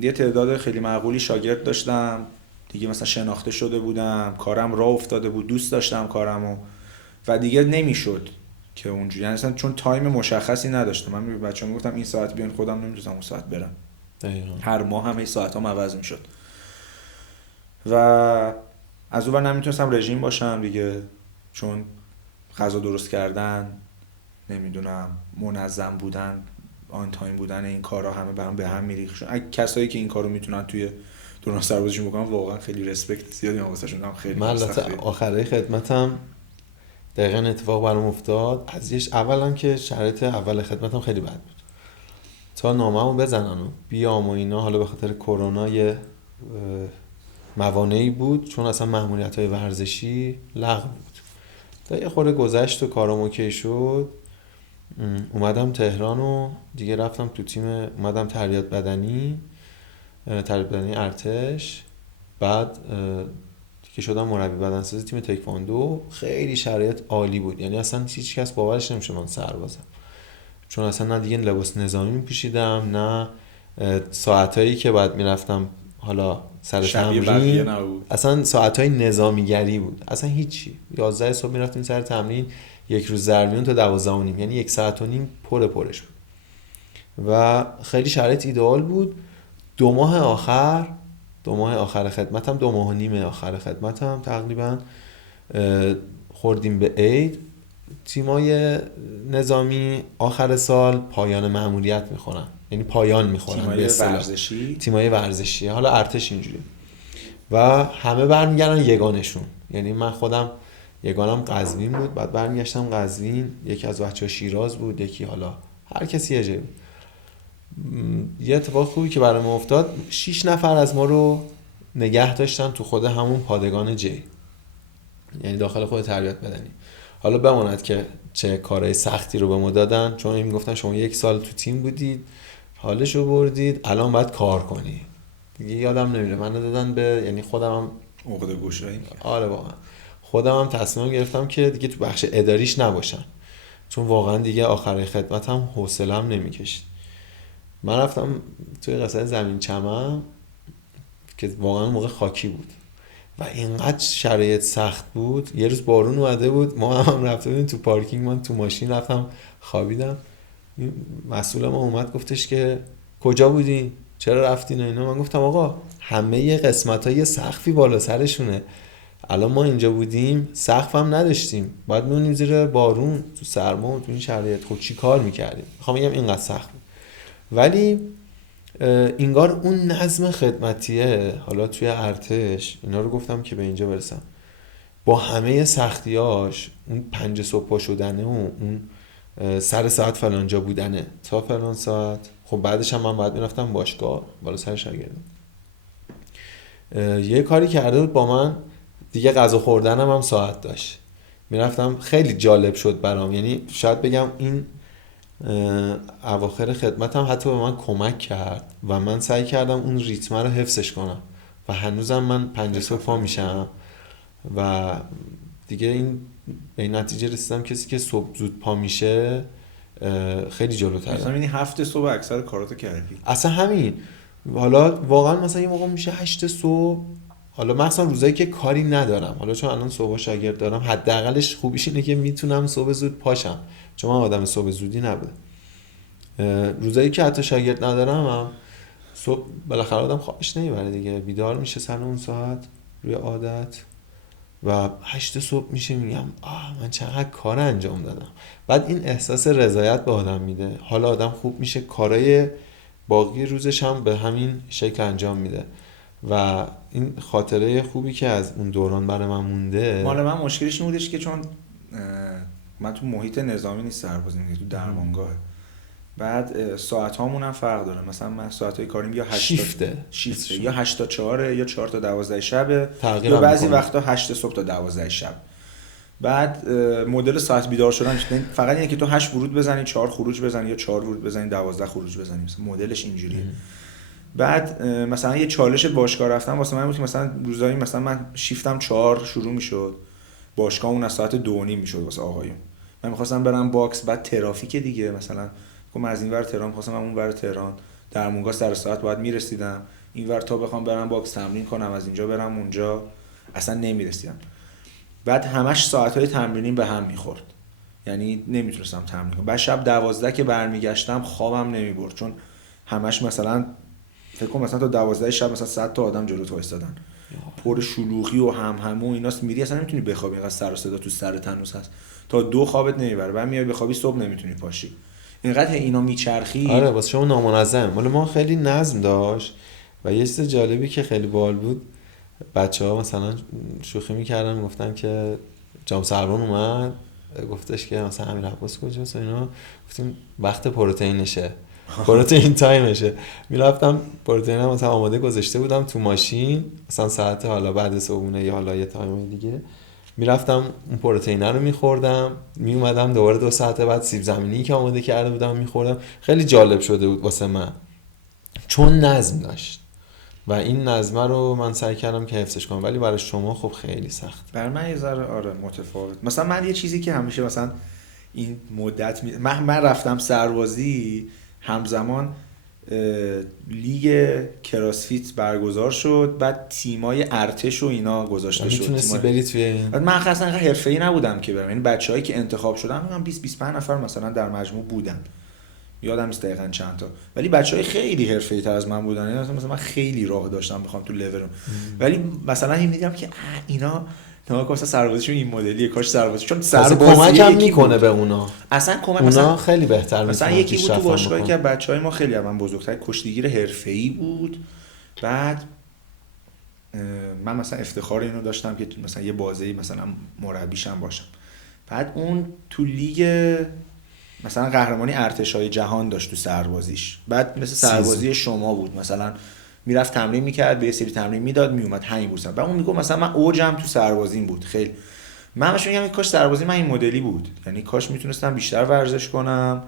یه تعداد خیلی معقولی شاگرد داشتم دیگه، مثلا شناخته شده بودم، کارم راه افتاده بود، دوست داشتم کارمو و دیگه نمیشد که اونجوری، یعنی اصلا چون تایم مشخصی نداشتم. من به بچه‌ها میگفتم این ساعت بیان، خودم نمی‌تونستم اون ساعت برم. دقیقاً. هر ماه هم ساعتام عوض میشد و از اون ور نمیتونستم رژیم باشم دیگه، چون غذا درست کردن، نمیدونم منظم بودن، آن تایم بودن، این کارا همه برام به هم میریخت. کسایی که این کارو میتونن توی دوران سربازیشون بکنن واقعا خیلی رسپکت زیادی من واسهشون دارم. خیلی من البته آخرای خدمتم دقیقاً اتفاق برام افتاد. ازش اولا که شرایط اول خدمتم خیلی بد بود، تا نامه‌مو بزنن و بیام و اینا، حالا به خاطر کرونا یه موانعی بود، چون اصلا مأموریت‌های ورزشی لغو بود. تا یه خورده گذشت و کارم اوکی شد، اومدم تهران و دیگه رفتم تو تیم، اومدم تربیت بدنی ارتش. بعد که شدم مربی بدنسازی تیم تکواندو. خیلی شرایط عالی بود، یعنی اصلا هیچ کس باورش نمیشه من سربازم، چون اصلا نه دیگه لباس نظامی میپوشیدم، نه ساعتایی که بعد میرفتم حالا سر تمرین، اصلا ساعتای نظامیگری بود، اصلا هیچی. 11 صبح میرفتیم سر تمرین، یک روز ضربیون تا 12:30، یعنی 1.5 ساعت پرش بود و خیلی شرایط ایدئال بود. 2 ماه آخر خدمتم، 2.5 ماه آخر خدمتم تقریبا خوردیم به عید. تیمای نظامی آخر سال پایان مأموریت میخورن، یعنی پایان میخورن به اصطلاح تیمای ورزشی، حالا ارتش اینجوری، و همه برمیگردن یگانشون. یعنی من خودم یگانم قزوین بود، بعد برمیگشتم قزوین، یکی از بچه‌ها شیراز بود، یکی حالا هر کسی یه جایی بود. یه اتفاق خوبی که برام افتاد، 6 نفر از ما رو نگه داشتن تو خود همون پادگان جی، یعنی داخل خود تربیت بدنی. حالا بماند که چه کارهای سختی رو به ما دادن، چون این میگفتن شما 1 سال تو تیم بودید، حالشو بردید، الان باید کار کنی دیگه. یادم نمیره من دادن به، یعنی خودم هم عقده گوشایی. آره واقعا خودم هم تصمیم گرفتم که دیگه تو بخش اداریش نباشم، چون واقعا دیگه آخر خدمتم حوصله‌ام نمیکشید. من رفتم توی قصر زمین چمن که واقعا موقع خاکی بود و اینقدر شرایط سخت بود. یه روز بارون اومده بود، ما هم رفته بودیم تو پارکینگ، من تو ماشین رفتم خوابیدم. مسئول ما اومد گفتش که کجا بودین؟ چرا رفتین اینا؟ من گفتم آقا همه قسمت‌ها سقفی بالا سرشونه، الان ما اینجا بودیم سقف هم نداشتیم، بعد میونیم زیر بارون تو سرما و تو این شرایط، خب چی کار میکردیم؟ میخوام بگم اینقدر سخت بود. ولی انگار اون نظم خدمتیه، حالا توی ارتش اینا رو گفتم که به اینجا برسم، با همه سختیاش، اون 5 صبح پا شدنه و اون سر ساعت فلانجا بودنه تا فلان ساعت، خب بعدش هم من باید میرفتم باشگاه بالا سر شاگردم. یه کاری کرده بود با من دیگه، غذا خوردنم هم ساعت داشت، میرفتم. خیلی جالب شد برام، یعنی شاید بگم این اواخر خدمتم حتی به من کمک کرد و من سعی کردم اون ریتم رو حفظش کنم و هنوزم من 5 صبح پا میشم و دیگه این به این نتیجه رسیدم کسی که صبح زود پا میشه خیلی جلوتره. مثلا یعنی 7 صبح اکثر کاراتو کردی؟ اصلا همین، حالا واقعا مثلا یه موقع میشه 8 صبح، حالا مثلا روزایی که کاری ندارم، حالا چون الان صبح شاگرد دارم حداقلش خوبیش اینه که میتونم صبح زود پاشم، چون من آدم صبح زودی نبودم. روزایی که حتی شاگرد ندارم هم صبح بالاخره آدم خوابش نمیبره دیگه، بیدار میشه سر اون ساعت روی عادت و 8 صبح میشه میگم من چقدر کار انجام دادم. بعد این احساس رضایت به آدم میده، حالا آدم خوب میشه، کارهای باقی روزش هم به همین شکل انجام میده و این خاطره خوبی که از اون دوران برای من مونده. مال من مشکلش این بودش که چون من تو محیط نظامی نیست سربازی میگه، تو درمانگاهه، بعد ساعت هامون هم فرق داره. مثلا من ساعت های کاریم یا 8 یا 8 تا 4 یا 4 تا 12 شب، یا بعضی وقتا 8 صبح تا 12 شب. بعد مدل ساعت بیدار شدن فقط اینه که تو 8 ورود بزنی 4 خروج بزنی، یا 4 ورود بزنی 12 خروج بزنی، مثلا مدلش اینجوریه. بعد مثلا یه چالش باشگاه رفتن واسه من بود که مثلا روزایی مثلا من شیفتم 4 شروع میشد، باشگاه اون از ساعت 2:30 میشد واسه آقایون. من میخواستم برم باکس، بعد ترافیک دیگه، مثلا من از این ور تهران خواستم اون ور تهران، در مونگا سر ساعت باید میرسیدم این ور تا بخوام برم باکس تمرین کنم، از اینجا برم اونجا اصلا نمیرسیدم. بعد همش ساعت‌های تمرینیم به هم میخورد، یعنی نمیتونستم تمرین کنم. بعد شب 12 که برمیگشتم خوابم نمیبرد، چون همش مثلا فکر کنم مثلا تا 12 شب مثلا 100 تا آدم جلوت وایسادن، پر شلوغی و همهمه و ایناست، میری اصلا نمیتونی بخوابی، اینقدر سر و صدا تو سرت هنوز هست، تا 2 خوابت نمیبره، بعد میای بخوابی صبح نمیتونی پاشی، اینقدر اینا میچرخید. آره واسه شما نامنظم. مال ما خیلی نظم داشت. و یه چیز جالبی که خیلی باحال بود، بچه‌ها مثلا شوخی میکردن، گفتن که جام سربان اومد، گفتش که مثلا امیر عباس کجاست و اینا، گفتیم وقت پروتئینشه، پروتئین تایمشه. میرفتم پروتئین هم مثلا آماده گذاشته بودم تو ماشین، مثلا ساعت حالا بعد صبحونه یا حالا یه تایم دیگه، میرفتم اون پروتئین رو میخوردم، میومدم دوباره 2 ساعت بعد سیب زمینی که آماده کرده بودم میخوردم. خیلی جالب شده بود واسه من چون نظم داشت و این نظمه رو من سعی کردم که حفظش کنم، ولی برای شما خب خیلی سخت. برای من یه ذره آره متفاوت. مثلا من یه چیزی که همیشه مثلا این مدت من رفتم سربازی، همزمان لیگ کراسفیت برگزار شد، بعد تیمای ارتش و اینا گذاشته شد. میتونستی بری توی این؟ بعد من اصلا حرفه‌ای نبودم که برم، یعنی بچه‌هایی که انتخاب شدن 20-25 نفر مثلا در مجموع بودن، یادم نیست دقیقاً چند تا، ولی بچهای خیلی حرفه‌ای تر از من بودن، یعنی مثلا من خیلی راه داشتم بخوام تو لولم، ولی مثلا این دیدم که اینا مثلا سربازیشون این مدلیه، کاش سربازی، چون سربازی کمک هم میکنه به اونا، اصلا کمک اونا مثلا خیلی بهتر مثلا میتونن یکی بود تو باشگاهی که بچهای ما خیلی من بزرگتر کشتیگیر حرفه‌ای بود، بعد من مثلا افتخار اینو داشتم که مثلا یه بازی مثلا مربیشم باشم، بعد اون تو لیگ مثلا قهرمانی ارتشای جهان داشت تو سربازیش، بعد مثل سربازی شما بود، مثلا میرفت تمرین میکرد، به یه سری تمرین میداد میومد همین بود. بعد اون میگه مثلا من اوجم تو سربازیم بود، خیلی من همش میگم کاش سربازی من این مدلی بود، یعنی کاش میتونستم بیشتر ورزش کنم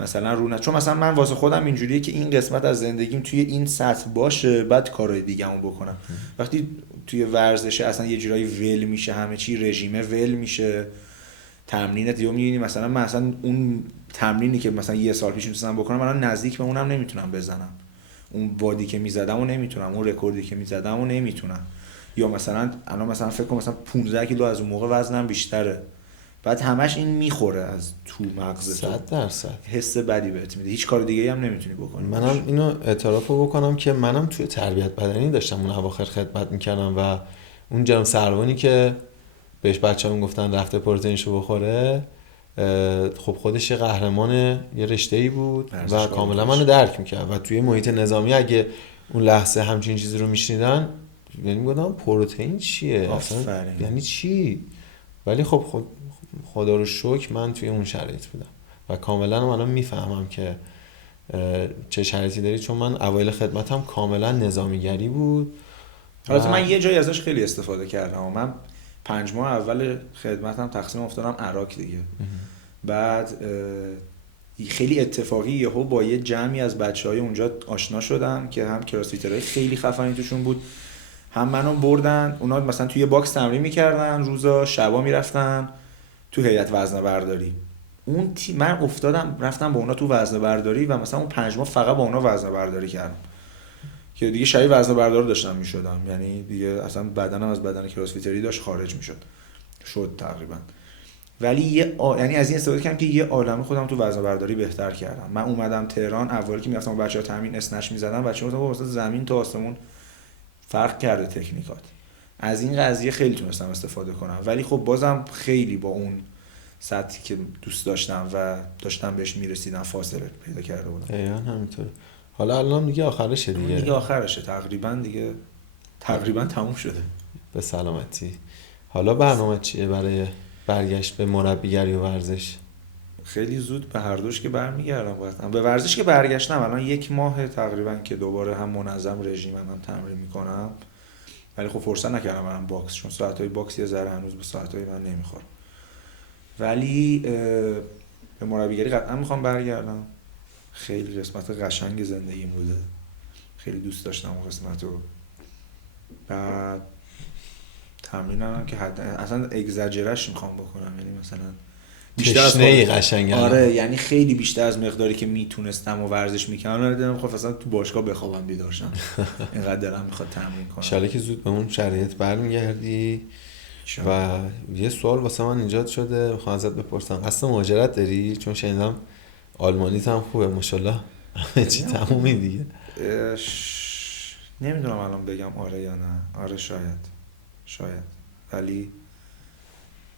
مثلا چون مثلا من واسه خودم اینجوریه که این قسمت از زندگیم توی این سطح باشه، بعد کارهای دیگه‌مو بکنم. وقتی توی ورزش اصلا یه جورایی ول میشه، همه چی رژیمه ول میشه، تمرینت دیگه میبینی مثلا من اصلا اون تمرینی که مثلا یه سال پیش میتونستم بکنم الان نزدیک به اونم نمیتونم بزنم، اون وادی که میزدم و نمیتونم، اون رکوردی که میزدم و نمیتونم، یا مثلا الان مثلا فکر کنم مثلا 15 کیلو از اون موقع وزنم بیشتره، بعد همش این میخوره از تو مغزت، 100% حس بدی بهت میده، هیچ کار دیگه هم نمیتونی بکنی. منم اینو اعترافو بکنم که منم توی تربیت بدنی داشتم اون اواخر خدمت میکردم و اون جناب سروانی که بهش بچه‌ها گفتن رفته پروتئینشو بخوره، خب خودش یه قهرمان یه رشته‌ای بود و کاملا منو درک میکرد و توی محیط نظامی اگه اون لحظه همچین چیزی رو میشنیدن یعنی میگفتن پروتئین چیه اصلا، یعنی چی، ولی خب خدا رو شکر من توی اون شرایط بودم و کاملا من میفهمم که چه شرایطی داری، چون من اوایل خدمتم کاملا نظامیگری بود. البته من یه جایی ازش خیلی استفاده کردم، من 5 ماه اول خدمتم تقسیم افتادم عراق دیگه، بعد خیلی اتفاقی یهو با یه جمعی از بچهای اونجا آشنا شدم که هم کراسفیترهای خیلی خفنی توشون بود، هم منو بردن اونا مثلا توی باکس تمرین میکردن روزا، شبا میرفتن تو هیئت وزنه برداری، اون من افتادم رفتم با اونا تو وزنه برداری و مثلا اون 5 ماه فقط با اونا وزنه برداری کردم که دیگه شبیه وزنه بردار داشتم میشدم، یعنی دیگه اصلا بدنم از بدن کراسفیتری داشت خارج میشد تقریبا، ولی یعنی از این استفاده کردم که یه عالمه خودم تو وزنه برداری بهتر کردم. من اومدم تهران، اولی که میرفتم با بچه‌ها تمرین اسنش میزدم، بچه‌ها گفتن واسه زمین تا آسمون فرق کرده تکنیکات، از این قضیه خیلی تونستم استفاده کنم، ولی خب بازم خیلی با اون سطحی که دوست داشتم و داشتم بهش میرسیدم فاصله پیدا کرده بودم. دقیقاً همینطوره. حالا الان دیگه آخرشه دیگه آخرشه تقریبا تموم شده. به سلامتی. حالا برنامه چیه برای برگشت به مربیگری و ورزش؟ خیلی زود به هر دوش که برمیگردم، به ورزش که برگشتم الان 1 ماه تقریبا که دوباره هم منظم رژیمم هم تمرین میکنم، ولی خب فرصت نکردم برم باکس چون ساعت‌های باکس یه ذره هنوز به ساعت‌های من نمیخوره، ولی به مربیگری قطعا میخوام برگردم، خیلی قسمت قشنگ زندگیم بوده، خیلی دوست داشتم اون قسمت رو، بعد تمرینم که حد اصلا اگزاجرش میخوام بکنم، یعنی مثلا تشنه قشنگه. آره یعنی خیلی بیشتر از مقداری که میتونستم و ورزش میکردم دیدم خب اصلا تو باشگاه بخوابم بیدار شم. اینقدر دلم میخواد تمرین کنم. ان شاءالله که زود به اون شرایط برمیگردی. و یه سوال واسه من ایجاد شده، میخوام ازت بپرسم، قصد مهاجرت داری؟ چون شنیدم آلمانیت هم خوبه ماشاءالله، همه چی تمومی دیگه. نمیدونم الان بگم آره یا نه. آره شاید ولی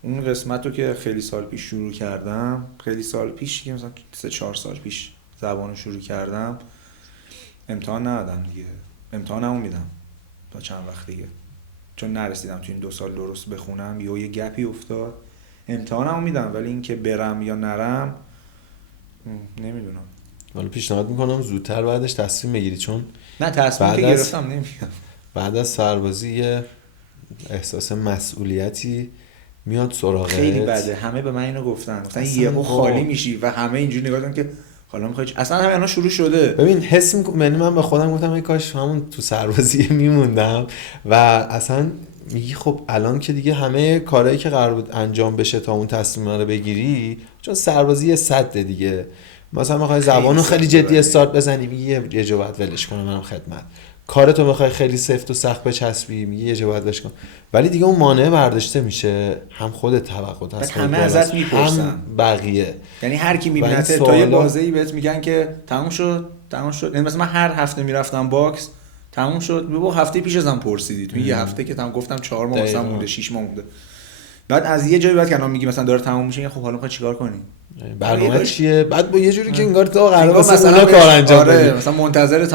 اون قسمت رو که خیلی سال پیش شروع کردم، خیلی سال پیش که مثلا 3-4 سال پیش زبان رو شروع کردم، امتحان ندادم دیگه. امتحانمو میدم تا چند وقت دیگه، چون نرسیدم تو این 2 سال درست بخونم، یه گپی افتاد. امتحانمو میدم ولی این که برم یا نرم نمیدونم. حالا پیشنهاد میکنم زودتر بعدش تصمیم بگیری، چون نه تصمیم که گرفتم نمیگم. بعد از سربازی یه احساس مسئولیتی میاد سراغت. خیلی بده. همه به من اینو گفتن یهو خالی میشی و همه اینجوری نگاه کردن که حالا میخوای اصلا همه الان شروع شده. ببین حس یعنی من به خودم گفتم ای کاش همون تو سربازی میموندم و اصلا میگی خب الان که دیگه همه کارهایی که قرار بود انجام بشه تا اون تصمیم رو بگیری، چون سربازی صد دیگه، مثلا میخوای زبانو خیلی جدی استارت بزنی میگی یه جا باید ولش کنم منم خدمت، کارتو میخوای خیلی سفت و سخت بچسبی میگی یه جا باید ولش کنم، ولی دیگه اون مانع برداشته میشه، هم خودت توقعت هست، همه ازت میپرسن، هم بقیه، یعنی هر کی میبینه تا یه بازی بهت میگن که تموم شد. یعنی مثلا من هر هفته میرفتم باکس، تموم شد. بابا هفته پیش ازم پرسیدی تو یه هفته که تمام گفتم 4 ماه مثلا مونده، 6 ماه مونده. بعد از یه جایی بعد که الان میگی مثلا داره تموم میشه، خب حالا میخوای چیکار کنی؟ برنامه چیه؟ بعد با یه جوری که انگار تو قراره مثلا کار انجام بدی. آره مثلا منتظر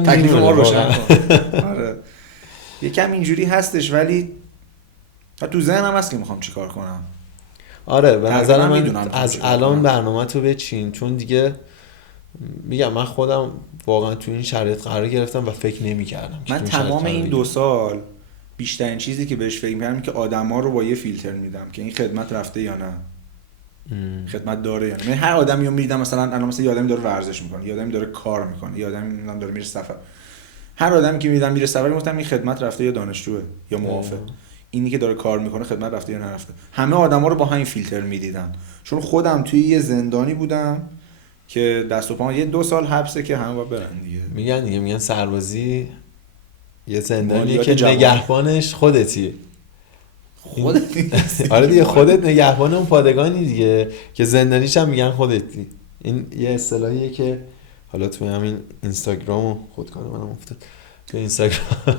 تکلیف ما روشن کن. آره یکم اینجوری هستش، ولی تو ذهنم هست که میخوام چیکار کنم. آره به نظر من از الان برنامه‌تو بچین، چون دیگه میگم من خودم واقعا تو این شرایط قرار گرفتم و فکر نمی‌کردم. من تمام این 2 سال بیشترین چیزی که بهش فکر می‌کردم که آدما رو با یه فیلتر میدم که این خدمت رفته یا نه، خدمت داره یا نه. من هر آدمی رو می‌دیدم مثلا الان مثلا یه آدمی داره ورزش می‌کنه، یه آدمی داره کار می‌کنه، یه آدمی نمیدونم داره میره سفر، هر آدمی که می‌دیدم میره سفر میگفتم این خدمت رفته یا دانشجوه یا موافق، اینی که داره کار می‌کنه خدمت رفته یا نرفته. همه آدما رو با همین فیلتر می‌دیدم، چون خودم توی یه زندانی بودم که دست و پا یه 2 سال حبسه که همه با برن دیگه. میگن سربازی یه زندانیه که نگهبانش خودتی. آره دیگه خودت نگهبان اون پادگانی دیگه که زندانیش هم میگن خودتی. این یه اصطلاحیه که حالا توی همین اینستاگرام خودکار منم افتاد تو اینستاگرام.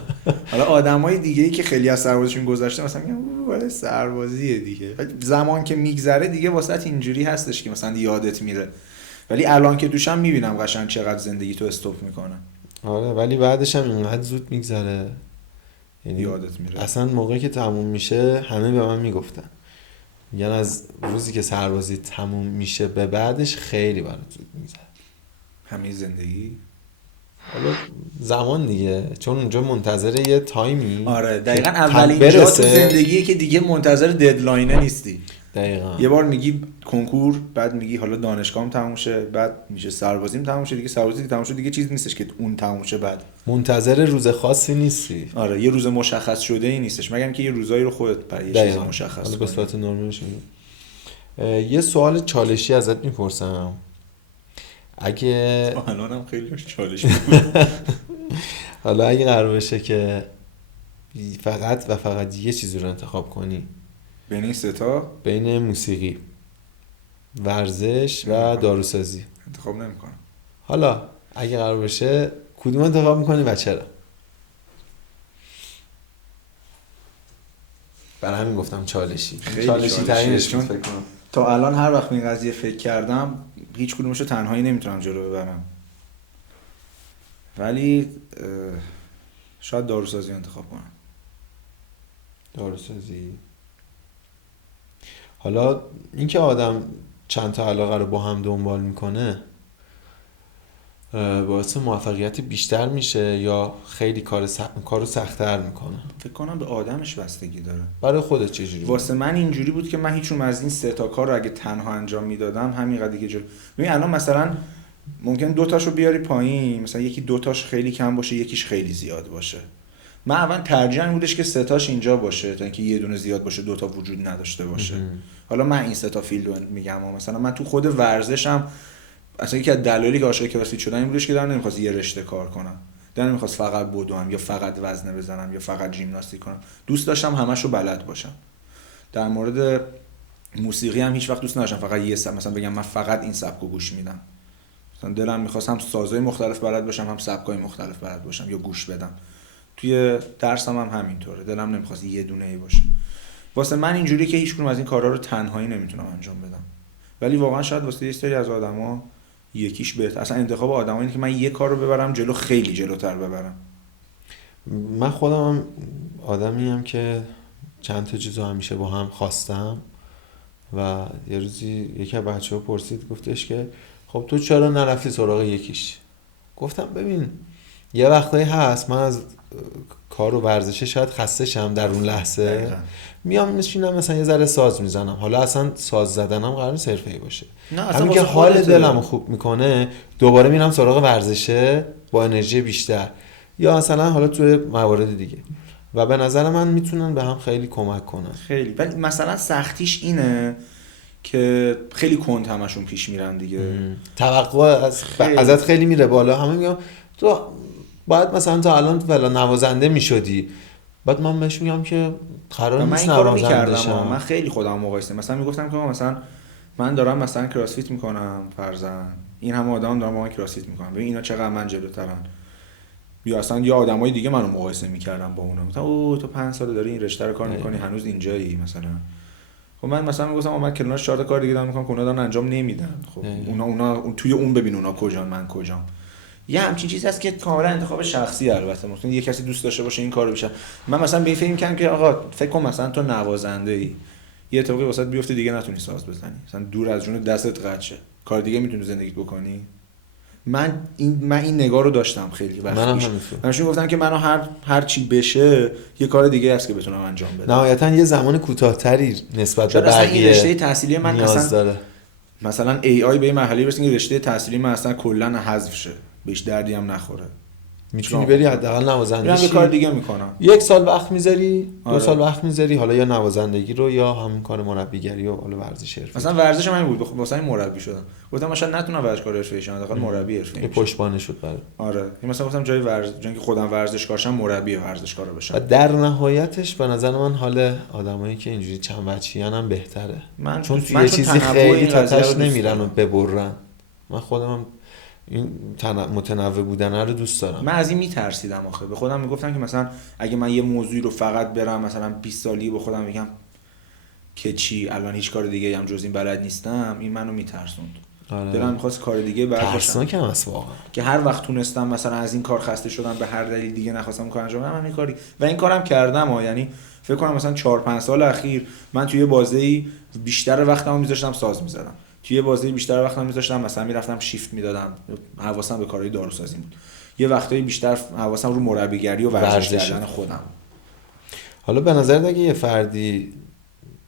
حالا آدمای دیگه‌ای که خیلی از سربازیشون گذشته مثلا میگن ولی سربازیه دیگه، زمان که میگذره دیگه واسط اینجوری هستش که مثلا یادت میره، ولی الان که دوشم میبینم قشنگ چقدر زندگی تو استوب میکنه. آره ولی بعدش هم اینقدر زود میگذره، یعنی یادت میره. اصلا موقعی که تموم میشه همه به من میگفتن میگن از روزی که سربازی تموم میشه به بعدش خیلی برات زود میگذره. همه زندگی حالا زمان دیگه، چون اونجا منتظر یه تایمی. آره دقیقاً اولین جا تو زندگیه که دیگه منتظر ددلاینه نیستی. دقیقاً یه بار میگی کنکور، بعد میگی حالا دانشگاهم تموم شه، بعد میشه سربازیم تموم شه، دیگه سربازی تموم شه دیگه چیز نیستش که اون تموم شه بعد منتظر روز خاصی نیستی. آره یه روز مشخص شده ای نیستش، مگر اینکه یه روزایی رو خودت برای یه چیز مشخص کنی. به صورت نرمالش میگم. یه سوال چالشی ازت میپرسم، اگه الانم خیلی چالشی بود. حالا اگه قرار بشه که فقط و فقط یه چیزی رو انتخاب کنی بین این سه تا، بین موسیقی، ورزش و داروسازی، انتخاب نمی‌کنم. حالا اگه قرار بشه کدوم انتخاب می‌کنی و چرا؟ برای همین گفتم چالشی ترینش فکر کنم. تا الان هر وقت این قضیه فکر کردم هیچ کدومشو تنهایی نمیتونم جلو ببرم، ولی شاید داروسازی انتخاب کنم. داروسازی. حالا اینکه آدم چند تا علاقه رو با هم دنبال میکنه باعث موفقیت بیشتر میشه یا خیلی کارو سخت‌تر میکنه؟ فکر کنم به آدمش بستگی داره. برای خودت چجوری؟ واسه من اینجوری بود که من هیچون از این سه تا کار رو اگه تنها انجام میدادم همینقدر دیگه جلو. ببین الان مثلا ممکن 2 تاشو بیاری پایین، مثلا یکی 2 تاش خیلی کم باشه، یکیش خیلی زیاد باشه. من اول ترجیح این بودش که سه تاش اینجا باشه تا اینکه یه دونه زیاد باشه دوتا وجود نداشته باشه. حالا من این سه تا فیلد رو میگم، مثلا من تو خود ورزشم اصلا یکی از دلایلی که عاشق کراسفیت شدم این بودش که دارم نمیخواست یه رشته کار کنم، دارم نمیخواست فقط بدوم یا فقط وزنه بزنم یا فقط ژیمناستیک کنم، دوست داشتم همه‌شو بلد باشم. در مورد موسیقی هم هیچ وقت دوست نداشتم فقط یه سبک، مثلا بگم من فقط این سبکو گوش میدم. مثلا دلم می‌خواست هم سازهای مختلف بلد باشم هم سبکای مختلف بلد باشم یا گوش بدم. توی درسم هم همینطوره، دلم نمی‌خواست یه دونه‌ای باشه. واسه من اینجوریه که هیچ کدوم از این کارا رو تنهایی نمیتونم انجام بدم. ولی واقعا شاید واسه یه سری از آدما یکیش بهتر، اصلا انتخاب آدمایی اینه که من یه کار رو ببرم جلو، خیلی جلوتر ببرم. من خودم هم آدمیم که چند تا چیزو همیشه با هم خواستم و یه روزی یکی از بچه‌ها پرسید گفتش که خب تو چرا نرفتی سراغ یکیش؟ گفتم ببین یه وقتایی هست من از کار و ورزش شاید خسته شم در اون لحظه، میام نشینم مثلا یه ذره ساز میزنم، حالا اصلا ساز زدنم قرار نیست حرفه‌ای باشه، همین که حال دلمو خوب میکنه دوباره میرم سراغ ورزشه با انرژی بیشتر، یا مثلا حالا توی موارد دیگه، و به نظر من میتونن به هم خیلی کمک کنن. خیلی. ولی مثلا سختیش اینه که خیلی کند همشون پیش میرن دیگه، توقع ازت خیلی میره بالا، همه میگم تو باید مثلا تا الان فلان نوازنده میشدی، بعد من بهش میگم که قرار نیست نوازنده شم. من خیلی خودم مقایسه مثلا میگفتم که مثلا من دارم مثلا کراسفیت میکنم فرضاً، این همه آدم دارن با من کراسفیت میکنن، ببین اینا چقدر من جلوترن، یا اصلا یا آدمای دیگه منو مقایسه میکردم با اونا، مثلا او تو 5 سال داری این رشته رو کار میکنی هنوز اینجایی مثلا. خب من مثلا میگفتم من کنارش 4 تا کار دیگه دارم میکنم که اونا دارن انجام نمیدن. خب اونا توی اون ببین اونا کجان من کجام. یه همچین چیزی هست که کاملا انتخاب شخصی، البته مثلا یه کسی دوست داشته باشه این کارو بشه. من مثلا به این فکر می‌کنم که آقا فکر کن مثلا تو نوازنده‌ای، یه اتفاقی واسط بیفته دیگه نتونی ساز بزنی، مثلا دور از جون دستت قطع شه، کار دیگه میتونی زندگیت بکنی. من این نگاه رو داشتم خیلی وقت پیش. منشون گفتم که منو هر چی بشه یه کار دیگه هست که بتونم انجام بدم. نهایتاً یه زمان کوتاه‌تری نسبت به بقیه رشته تحصیلی من مثلا AI به این مرحله برسه که رشته تحصیلی من اصلا کلا حذف شه، بهش دردی هم نخوره، میتونی بری حداقل نوازنده شی. یه کار دیگه میکنم، 1 سال وقت میذاری 2 سال وقت میذاری، حالا یا نوازندگی رو یا همین کار مربیگری و حالا ورزش حرفه‌ای. مثلا ورزش من بود واسه این مربی شدم، گفتم مثلا نتونم ورزشکار حرفه‌ای شم، حداقل مربی حرفه‌ای پشتبانه شد برای. آره مثلا گفتم جای که خودم ورزشکار شم مربی ورزشکار بشم. و در نهایتش به نظر من حال آدمایی که اینجوری چند وجهیان هم بهتره، چون یه چیزی خیلی تاتش نمیرن و ببرن. من خودم این متنوع بودن رو دوست دارم. من از این میترسیدم آخه، به خودم میگفتم که مثلا اگه من یه موضوعی رو فقط برم مثلا 20 سالی به خودم بگم که چی الان هیچ کار دیگه هم جز این بلد نیستم، این منو میترسوند. آره. دلم می‌خواست کار دیگه بلد باشم. ترسناک هم هست واقعا. که هر وقت تونستم مثلا از این کار خسته شدم به هر دلیل دیگه نخواستم کار انجام بدم، این کاری و این کارم کردم یعنی فکر کنم مثلا 4-5 سال اخیر من توی بازی بیشتر وقتمو میذاشتم ساز می‌زدم. توی بازی بیشتر وقتم میذاشتم مثلا میرفتم شیفت میدادم، حواسم به کارهای داروسازی بود. یه وقتایی بیشتر حواسم رو مربیگری و ورزش کردن خودم. حالا به نظر اگه یه فردی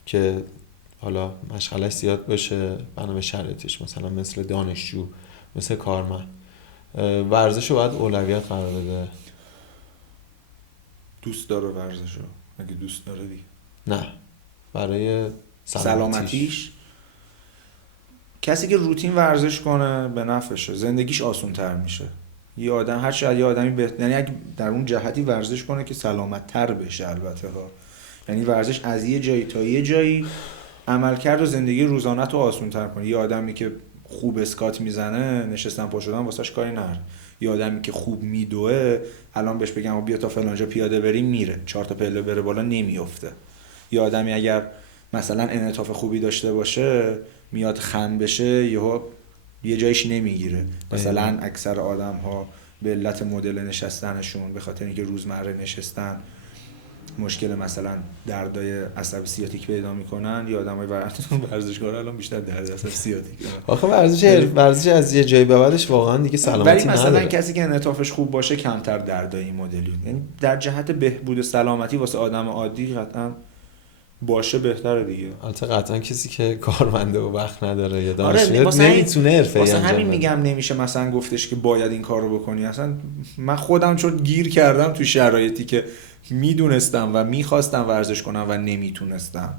که حالا مشغله‌اش زیاد باشه بنا به شرایطش، مثلا مثل دانشجو، مثل کارمند، ورزش رو باید اولویت قرار بده؟ دوست داره ورزش رو، اگه دوست داره دیگه نه، برای سلامتیش کسی که روتین ورزش کنه به نفعشه، زندگیش آسان‌تر میشه. یه آدم هر چقدر یه آدمی یعنی اگه در اون جهتی ورزش کنه که سلامت‌تر بشه، البته ها، یعنی ورزش از یه جایی تا یه جایی عملکرد و زندگی روزانه تو آسان‌تر کنه. یه آدمی که خوب اسکات میزنه نشستن پا شدن واسش کاری نداره. یه آدمی که خوب میدوه الان بهش بگم بیا تا فلانجا پیاده بریم میره، 4 تا پله بره بالا نمیافته. یه آدمی اگر مثلا انعطاف خوبی داشته باشه میاد خم بشه یه جایش نمیگیره. مثلا اکثر آدم‌ها به علت مدل نشستنشون، به خاطر اینکه روزمره نشستن مشکل مثلا دردای عصب سیاتیک پیدا میکنن، یا آدمای ورزشکار الان بیشتر درد عصب سیاتیک. آخه ورزش از یه جایی به بعدش واقعا دیگه سلامتی نداره. ولی مثلا کسی که انعطافش خوب باشه کمتر دردای این مدلی، یعنی در جهت بهبود سلامتی واسه آدم عادی قطعا باشه بهتره دیگه. البته قطعا کسی که کارمنده و وقت نداره یا آره دانشجو نمیتونه حرفه‌ای واسه انجام همین بده. میگم نمیشه مثلا گفتش که باید این کار رو بکنی. اصلا من خودم چون گیر کردم تو شرایطی که میدونستم و میخواستم ورزش کنم و نمیتونستم،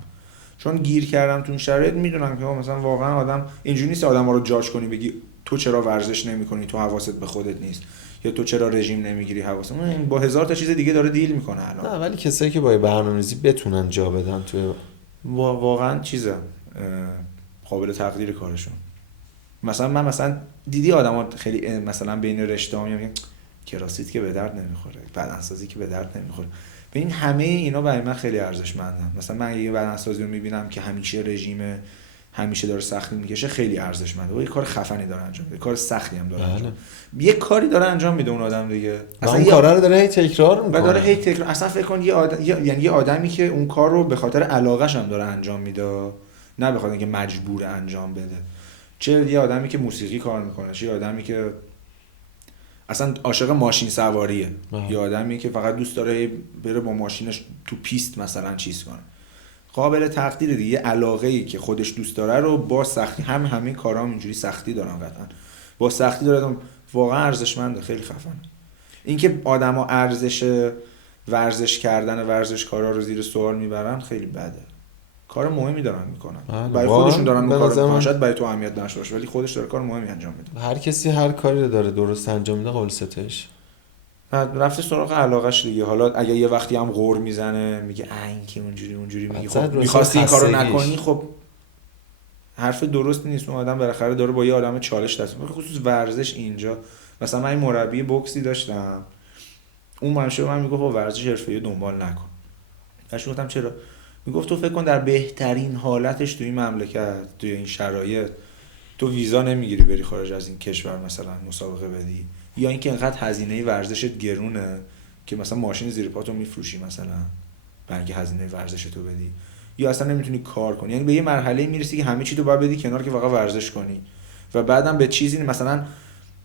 چون گیر کردم تو این شرایط میدونم که مثلا واقعا آدم اینجوری نیست آدم‌ها رو جاج کنی بگی تو چرا ورزش نمی‌کنی، تو حواست به خودت نیست، یا تو چرا رژیم نمیگیری، حواست با هزار تا چیز دیگه داره دیل میکنه الان. نه ولی کسایی که با برنامه‌ریزی بتونن جا بدن توی واقعا چیزه قابل تقدیر کارشون. مثلا من دیدی آدما خیلی مثلا بین رشته‌ها میگن کراسیت که به درد نمیخوره، بدنسازی که به درد نمیخوره. ببین همه اینا برای من خیلی ارزشمندن. مثلا من یه بدنسازی رو میبینم که همیشه رژیمه، همیشه داره سختی میکشه، خیلی ارزشمنده. و یه کار خفنی داره انجام میده، کار سختی هم داره انجام میده. یه کاری داره انجام میده اون آدم دیگه، اصلا اون کارا رو داره هی تکرار میکنه و داره هی تکرار. اصلا فکر کن یه آدمی که اون کار رو به خاطر علاقه‌ش هم داره انجام میده، نه به خاطر اینکه مجبور انجام بده. چه یه آدمی که موسیقی کار میکنه، چه یه آدمی که اصلا عاشق ماشین سواریه، یه آدمی که فقط دوست داره بره با ماشینش تو پیست مثلا چیز کنه. قابل تقدیر دیگه. علاقه‌ای که خودش دوست داره رو با سختی، همین کارا اینجوری سختی دارن قطعا، با سختی داره، واقعا ارزشمنده، خیلی خفنه. اینکه آدما ارزش ورزش کردن ورزشکارا رو زیر سوال میبرن خیلی بده. کار مهمی دارن میکنن، برای خودشون دارن اون کارو میکنن، شاید برای تو اهمیت نشه باشه ولی خودش داره کار مهمی انجام میده. هر کسی هر کاری رو داره درست انجام میده قابل ستایش. رفته سراغ علاقه‌اش دیگه. حالا اگه یه وقتی هم غور میزنه میگه این که اونجوری میگه، خب می‌خواستی این کارو نکنی، خب حرف درستی نیست. اون آدم بالاخره داره با یه آدم چالش دست می‌گیره، خصوص ورزش اینجا. مثلا من این مربی بوکسی داشتم، اون همیشه من میگفت ورزش حرفه‌ای دنبال نکن. بهش گفتم چرا؟ میگفت تو فکر کن در بهترین حالتش توی این مملکت، توی این شرایط، تو ویزا نمیگیری بری خارج از این کشور مثلا مسابقه بدی، یا اینکه انقدر هزینه ورزشت گرونه که مثلا ماشین زیر پاتو میفروشی مثلا برای اینکه هزینه ورزشتو بدی، یا اصلا نمیتونی کار کنی. یعنی به یه مرحله میرسی که همه چی تو باید بدی کنار که فقط ورزش کنی، و بعدم به چیزی مثلا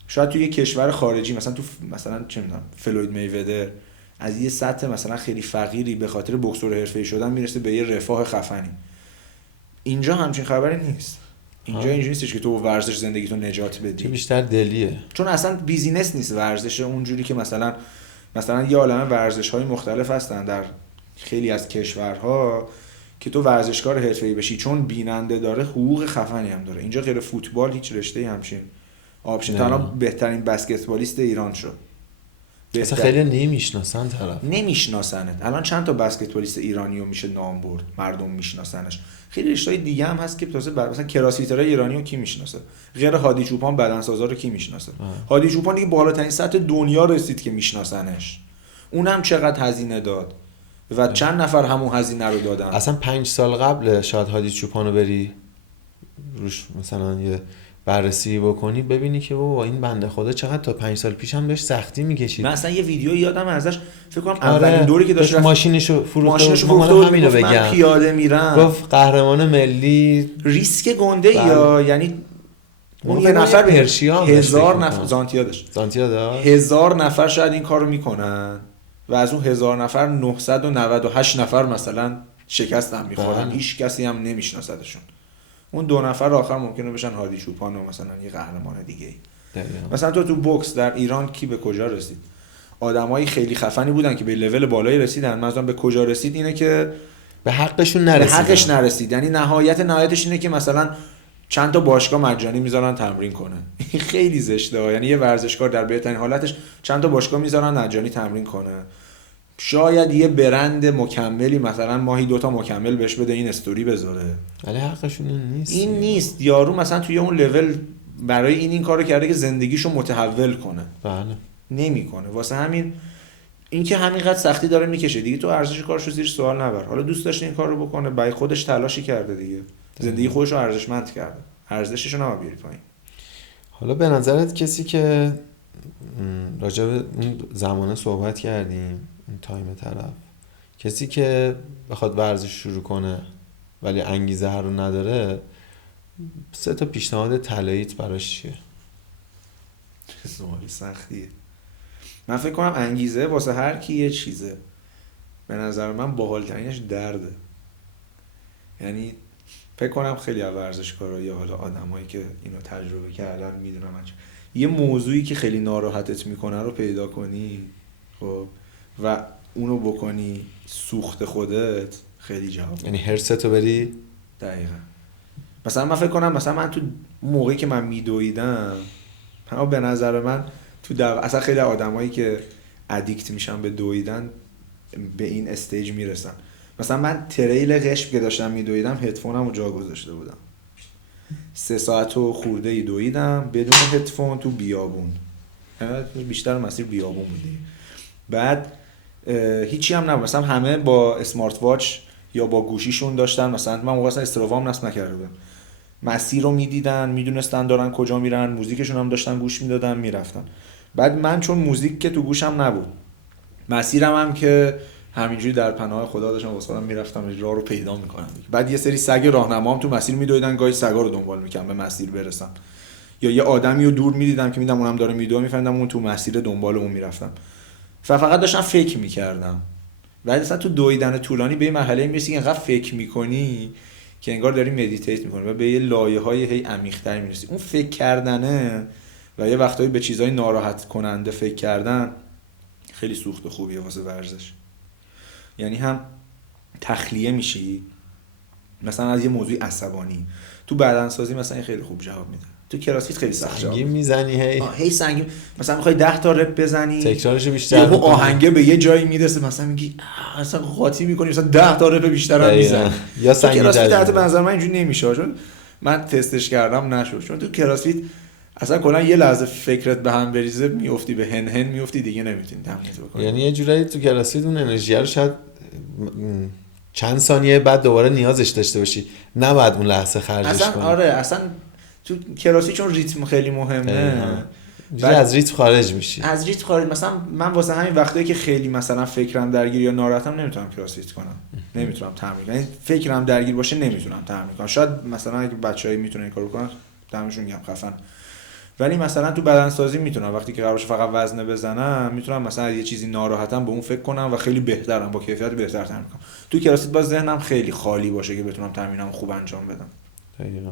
شاید تو یه کشور خارجی، مثلا تو مثلا چه میدونم فلوید میودر از یه سطح مثلا خیلی فقیری به خاطر بوکسور حرفه‌ای شدن میرسه به یه رفاه خفنی. اینجا همچین خبری نیست. اینجا اینجوری نیستش که تو ورزش زندگیتو نجات بدی، که بیشتر دلیه، چون اصلا بیزینس نیست ورزش اونجوری که مثلا یه عالمه ورزش‌های مختلف هستن در خیلی از کشورها که تو ورزشکار حرفه‌ای بشی چون بیننده داره حقوق خفنی هم داره. اینجا غیر فوتبال هیچ رشته‌ای همچین آپشن. تا الان بهترین بسکتبالیست ایران شد. اصلا خیلی نمیشناسن طرف، نمیشناسنت. الان چند تا بسکتبالیست ایرانیو میشه نام برد، مردم میشناسنش. خیلی رشته‌های دیگه هم هست که تازه مثلا کراسیترای ایرانیو کی میشناسه؟ غیر هادی چوپان بدنسازا رو کی میشناسه؟ هادی چوپان دیگه بالاترین سطح دنیا رسید که میشناسنش. اونم چقدر هزینه داد و چند نفر همون هزینه رو دادن. اصلا 5 سال قبل شاید هادی چوپانو بری روش مثلا یه بررسی بکنی ببینی که بابا این بنده خدا چقدر تا 5 سال پیش هم داشت سختی میکشید. من اصلا یه ویدیو یادم ازش، فکر کنم اولین دوری که داشت ماشینشو فروخته بود، همینو بگم، من پیاده میرم، گفت قهرمان ملی، ریسک گنده یا یعنی اون یه نفر پرشیا 1000 نفر زانتیادش 1000 نفر شاید این کارو میکنن و از اون 1000 نفر 998 نفر مثلا شکست هم میخورن، هیچ کسی هم نمیشناسدشون. اون 2 نفر آخر ممکنه بشن هادی چوپان و مثلا یه قهرمان دیگه ای. مثلا تو بوکس در ایران کی به کجا رسید؟ آدمای خیلی خفنی بودن که به لول بالایی رسیدن. مثلا به کجا رسید اینه که به حقشون نرسید. به حقش نرسید. یعنی نهایتش اینه که مثلا چند تا باشگاه مجانی میذارن تمرین کنه. خیلی زشته. یعنی یه ورزشکار در بهترین حالتش چند تا باشگاه میذارن مجانی تمرین کنه. شاید یه برند مکملی مثلا ماهی 2 تا مکمل بهش بده این استوری بذاره. ولی حقشون نیست. این نیست. یارو مثلا توی اون لول برای این کارو کرده که زندگیشو متحول کنه. بله. نمیکنه. واسه همین اینکه همینقدر سختی داره میکشه دیگه، تو ارزش کارشو زیر سوال نبر. حالا دوست داشته این کارو بکنه، برای خودش تلاشی کرده دیگه. زندگی خودش رو ارزشمند کرده. ارزشش رو نباید بیاری پایین. حالا به نظرت کسی که راجع به اون زمانه صحبت کردیم، اون تایم طرف، کسی که بخواد ورزش شروع کنه ولی انگیزه هر رو نداره، 3 تا پیشنهاد طلاییت براش چیه؟ چه سوالی سختیه. من فکر کنم انگیزه واسه هر کی یه چیزه. به نظر من باحال‌ترینش درده. یعنی فکر کنم خیلی از ورزشکارا یا حالا آدمایی که اینو تجربه کردن میدونن یه موضوعی که خیلی ناراحتت میکنه رو پیدا کنی خب و اونو بکنی سوخت خودت، خیلی جواب. یعنی هرستو بری. دقیقاً. مثلا من فکر کنم مثلا من تو موقعی که من میدویدم، به نظر من تو اصلا خیلی آدمایی که ادیکت میشن به دویدن به این استیج میرسن. مثلا من تریل قشم که داشتم میدویدم هدفونمو جا گذاشته بودم، 3 ساعت و خورده ای دویدم بدون هدفون تو بیابون، بیشتر مسیر بیابون بودی. بعد هیچی هم نبود، مثلا همه با اسمارت واچ یا با گوشیشون داشتن، مثلا من موقع اصلا استراوام نصب نکرده بودم، مسیر رو میدیدن، میدونستن دارن کجا میرن، موزیکشون هم داشتن گوش میدادن میرفتن. بعد من چون موزیک که تو گوشم نبود، مسیرم هم که همینجوری در پناه خدا داشتم واسه خودم میرفتم، راه رو پیدا میکنم. بعد یه سری سگ راهنمام تو مسیر میدویدن، گاهی سگا رو دنبال میکردم به مسیر برسم، یا یه آدمی رو دور میدیدم که میدم اونم داره میدوه، میفهمیدم اون تو مسیر دنبال اون میرفتم. فقط داشتم فکر میکردم. بعد اصلا تو دویدن طولانی به این مرحله میرسی که انقدر فکر میکنی که انگار داری مدیتیت میکنی و به یه لایه‌های هی عمیق‌تر میرسی. اون فکر کردنه و یه وقتایی به چیزای ناراحت کننده فکر کردن خیلی سوخت خوبیه واسه ورزش. یعنی هم تخلیه میشی مثلا از یه موضوع عصبانی، تو بدنسازی مثلا این خیلی خوب جواب میده، تو کراسفیت خیلی سخت جواب میزنی هی سنگین، مثلا میخوای 10 تا رپ بزنی تکرارشو بیشتر میکنی، آهنگه به یه جایی میرسه مثلا میگی اصلا قاطی میکنی، مثلا 10 تا رپ بیشتر هم میزنی. یا سنگین کراسفیت حتی به نظر من اینجوری نمیشه، چون من تستش کردم نشد، چون تو کراسفیت اصلا کلا یه لحظه فکرت به هم بریزه میافتی به هن میافتی دیگه نمیتونی تمرین بکنی. یعنی یه جورایی تو کراسفیت اون انرژی رو شاید چند ثانیه بعد دوباره نیازش داشته باشی، نه بعد اون لحظه خرجش کنی. آره اصلا تو کراسفیت چون ریتم خیلی مهمه، از ریتم خارج میشی. از ریتم خارج. مثلا من واسه همین وقتایی که خیلی مثلا فکرم درگیر یا ناراحتم نمیتونم کراسفیت کنم، نمیتونم تمرین کنم. فکرم درگیر باشه نمیتونم تمرین کنم. شاید مثلا اگه بچه‌ای میتونن این کارو کنن دمشون گرم خفن، ولی مثلا تو بدنسازی میتونم وقتی که قرارش فقط وزنه بزنم میتونم مثلا یه چیزی ناراحتم به اون فکر کنم و خیلی بهترم، با کیفیت بهتر تمرین کنم. تو کراسفیت باز ذهنم خیلی خالی باشه که بتونم تمرینم خوب انجام بدم. دقیقاً.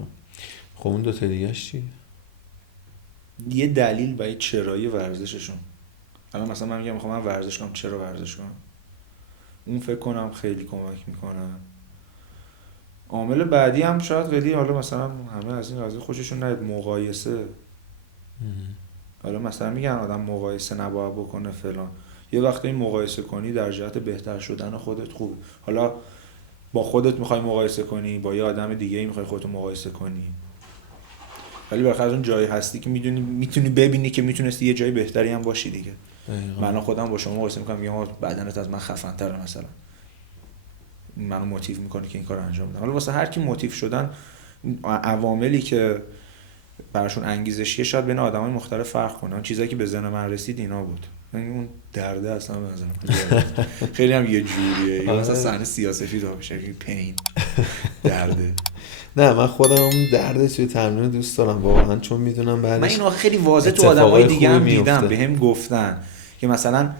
خب اون دو تا دیگه‌اش چیه؟ یه دلیل برای چرایی ورزششون. الان مثلا من میگم میخوام ورزش کنم، چرا ورزش کنم؟ اون فکر کنم خیلی کمک میکنه. عامل بعدی هم شاید خیلی حالا مثلا همه از این قضیه خوششون نیاد، مقایسه. حالا مثلا میگن آدم مقایسه نباید بکنه فلان، یه وقتی مقایسه کنی در جهت بهتر شدن خودت خوبه. حالا با خودت میخوای مقایسه کنی، با یه آدم دیگه میخوای خودت مقایسه کنی، ولی بالاخره اون جایی هستی که میتونی ببینی که میتونستی یه جای بهتری هم باشی دیگه. من خودم با شما مقایسه میکنم، میگم بدنت از من خفن تره مثلا، منو موتیو میکنه که این کارو انجام بدم. حالا واسه هر کی موتیو شدن عواملی که براشون انگیزشیه شاید بین آدمای مختلف فرق کنه. اون چیزایی که به ذهن من رسید اینا بود. اون درده اصلا به نظر من خیلی هم یه جوریه، یا مثلا صحنه سیاسی تو بشه پین درده. نه من خودم اون درد توی تمرین دوست دارم واقعا، چون میدونم بعدش من اینو خیلی واضح تو آدمای دیگه هم دیدم، بهم گفتن که مثلا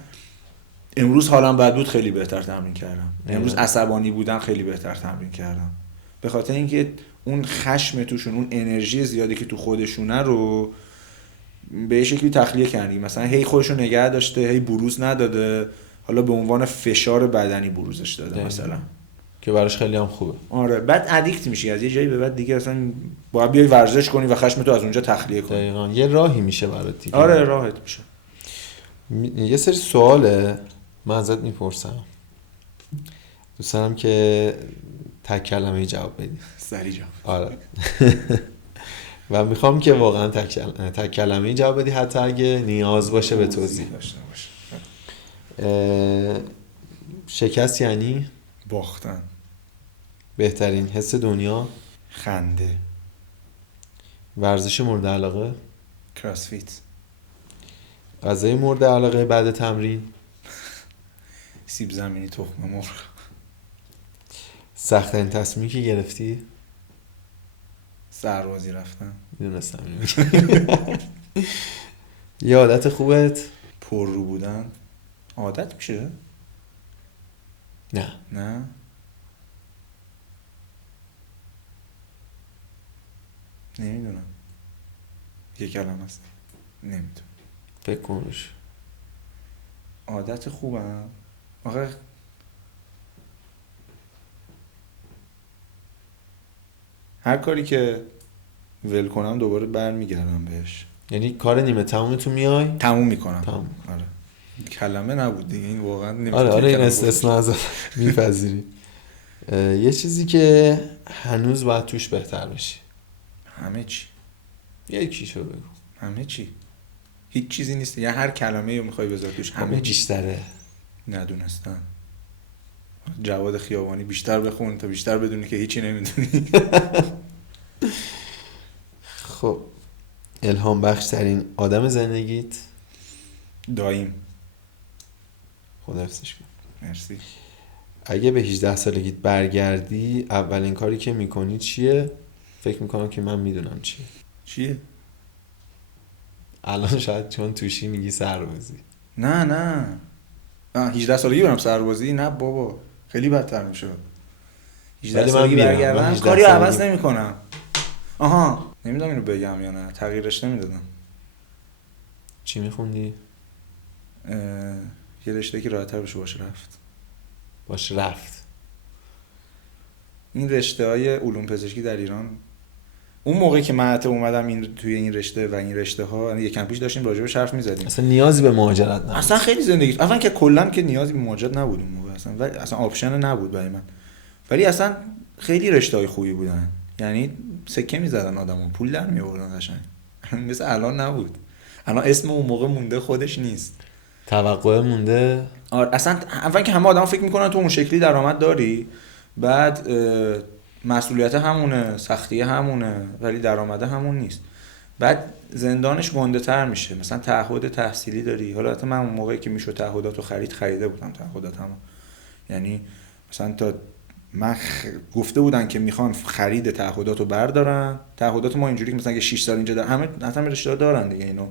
امروز حالم بد بود خیلی بهتر تمرین کردم، امروز عصبانی بودم خیلی بهتر تمرین کردم، به خاطر اینکه اون خشم توشون، اون انرژی زیادی که تو خودشونه رو به شکلی تخلیه کردی. مثلا هی خودشو نگه داشته، هی بروز نداده، حالا به عنوان فشار بدنی بروزش داده مثلا، که براش خیلی هم خوبه. آره بعد ادیکت میشی از یه جایی به بعد دیگه اصلا باید بیای ورزش کنی و خشمتو از اونجا تخلیه کنی. دقیقاً یه راهی میشه برات دیگه. آره راحت میشه. یه سری سواله من ازت میپرسم، دوست دارم که تک کلمه‌ای جواب بدی. سریع جواب. آره و میخوام که واقعا تک کلمه‌ای جواب بدی، حتی اگه نیاز باشه به توضیح. شکست یعنی باختن. بهترین حس دنیا خنده. ورزش مورد علاقه کراسفیت. غذای مورد علاقه بعد تمرین سیب زمینی تخم مرغ. سخت‌ترین تصمیمی که گرفتی؟ سربازی رفتن. میدونستم یه عادت خوبت؟ پر رو بودن. عادت میشه؟ نه نمیدونم، یه کلمه است، نمیدونم. فکر کن روش. عادت خوبم آخه هر کاری که ول کنم دوباره برمیگردم بهش. یعنی کار نیمه تموم تو میای تموم میکنم. تموم. آره کلمه نبود دیگه این واقعا نمیشه. آره این استثناء از میپذیری. یه چیزی که هنوز باید توش بهتر بشی. همه چی. یکیشو بگو. همه چی. هیچ چیزی نیست یا هر کلمه‌ای رو میخوای بذار توش. همه چی. بیشتره. ندونستن. جواد خیابانی بیشتر بخون تا بیشتر بدونی که هیچی نمیدونی. خب الهام بخش ترین آدم زندگیت؟ دایم. خدا حفظش کن. مرسی. اگه به 18 سالگیت برگردی اولین کاری که میکنی چیه؟ فکر میکنم که من میدونم چیه؟ الان شاید چون توشی میگی سربازی. نه 18 سالگی برم سربازی؟ نه بابا خیلی بدتر میشد. 18 سالگی برگردم کاری رو عوض نمیکنم. آها نمیدونم اینو بگم یا نه، تغییرش نمیدادم. چی میخوندی؟ یه رشته که راحت‌تر بشه باشه رفت. این رشته های علوم پزشکی در ایران اون موقعی که من اومدم توی این رشته و این رشته ها یکم پیش داشتیم راجع بهش حرف می‌زدیم. اصلا نیازی به مهاجرت نبود. اصلا خیلی زندگی اصلا که کلا که نیازی به مهاجرت نبود اون موقع اصلا آپشن نبود برای من. ولی اصلا خیلی رشته‌های خوبی بودن. یعنی سکه می‌زدن آدمو، پول در می‌آوردن قشنگ. مثل الان نبود. الان اسم اون موقع مونده خودش نیست. توقع مونده. آره اصلا اول که همه آدما فکر می‌کنن تو اون شکلی درآمد داری، بعد مسئولیت همونه، سختی همونه، ولی درآمد همون نیست. بعد زندانش گنده تر میشه. مثلا تعهد تحصیلی داری. حالا البته من اون موقعی که میشد تعهداتو خریده بودم تعهداتمو. یعنی مثلا تا من گفته بودن که میخوان خرید تعهداتو بردارن. تعهدات ما اینجوری که مثلا اگه 6 سال اینجا همه مثلا رشته دارن دیگه اینو.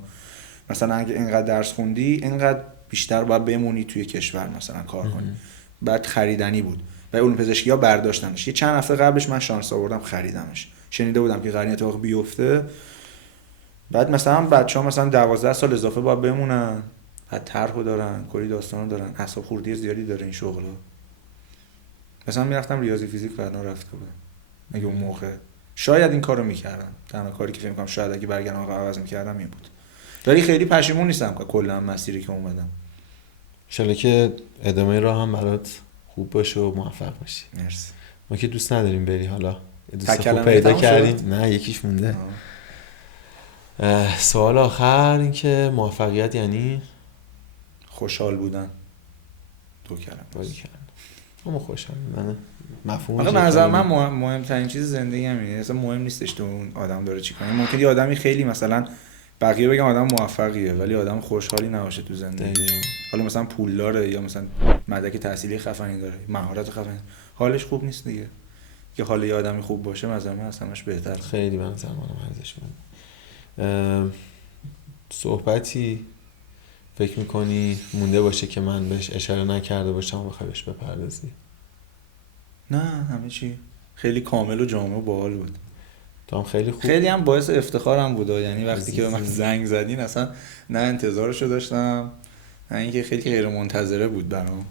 مثلا اگه اینقدر درس خوندی اینقدر بیشتر باید بمونی توی کشور مثلا کار کنی. بعد خریدنی بود. و علوم پزشکی‌ها برداشتنش. یه چند هفته قبلش من شانس آوردم خریدمش. شنیده بودم که قرینه اتفاق بیفته. بعد مثلا بچه‌ها مثلا 12 سال اضافه باید بمونن. بعد طرحو دارن، کلی داستانو دارن. اعصاب خوردی زیادی داره این شغلا. مثلا میرفتم ریاضی فیزیک بعدا رفته بودم. اگه اون موقع شاید این کارو می‌کردم. تنها کاری که فکر می‌کنم شاید اگه برگردم عوض می‌کردم این بود. ولی خیلی پشیمون نیستم که کلا مسیری که اومدم. ان شاءالله که ادامه راه هم برات خوب باشه و موفق باشی. مرسی. ما که دوست نداریم بری، حالا دوست خوب پیدا کردیم. نه یکیش مونده. سوال آخر این که موفقیت یعنی خوشحال بودن. دو کلمه. اما خوشحال بودن مفهومش. آخه منظر من مهمترین چیز زندگی همینه. اصلا مهم نیستش تو اون آدم داره چیکار میکنه. ممکنه یه آدمی خیلی مثلا بقیه بگن آدم موفقیه ولی آدم خوشحالی نباشه تو زندگی. حالا مثلا پولداره یا مثلا مدرک تحصیلی خفنی داره، مهارت خفنی، حالش خوب نیست دیگه. که حال یه آدمی خوب باشه مثلا من اصلاش بهتره. خیلی من زمانم ارزش من. صحبتی فکر میکنی مونده باشه که من بهش اشاره نکرده باشم و بخوای بهش بپردازی؟ نه همه چی خیلی کامل و جامع و باحال بود. تو هم خیلی خوب. خیلی هم باعث افتخارم بود. یعنی وقتی که به من زنگ زدین اصلا نه انتظارشو داشتم نه اینکه خیلی غیر منتظره بود برام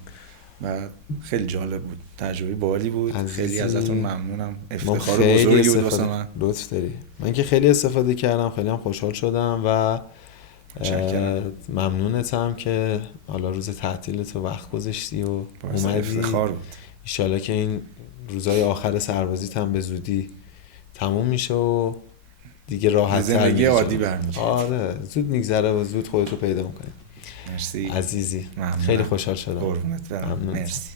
و خیلی جالب بود. تجربه باحالی بود. خیلی ازتون ممنونم. افتخار بزرگی بود واسه من. لطف داری. من که خیلی استفاده کردم، خیلی هم خوشحال شدم و ممنونتم که حالا روز تعطیلت وقت گذاشتی و اومدی. افتخار بود. ان شاءالله که این روزهای آخر سربازیت هم به زودی تموم میشه و دیگه راحت زندگی عادی برمیگرده. آره زود میگذره و زود خودتو پیدا میکنی. مرسی عزیزی. ممنون. خیلی خوشحال شدم. قربونت برم. مرسی.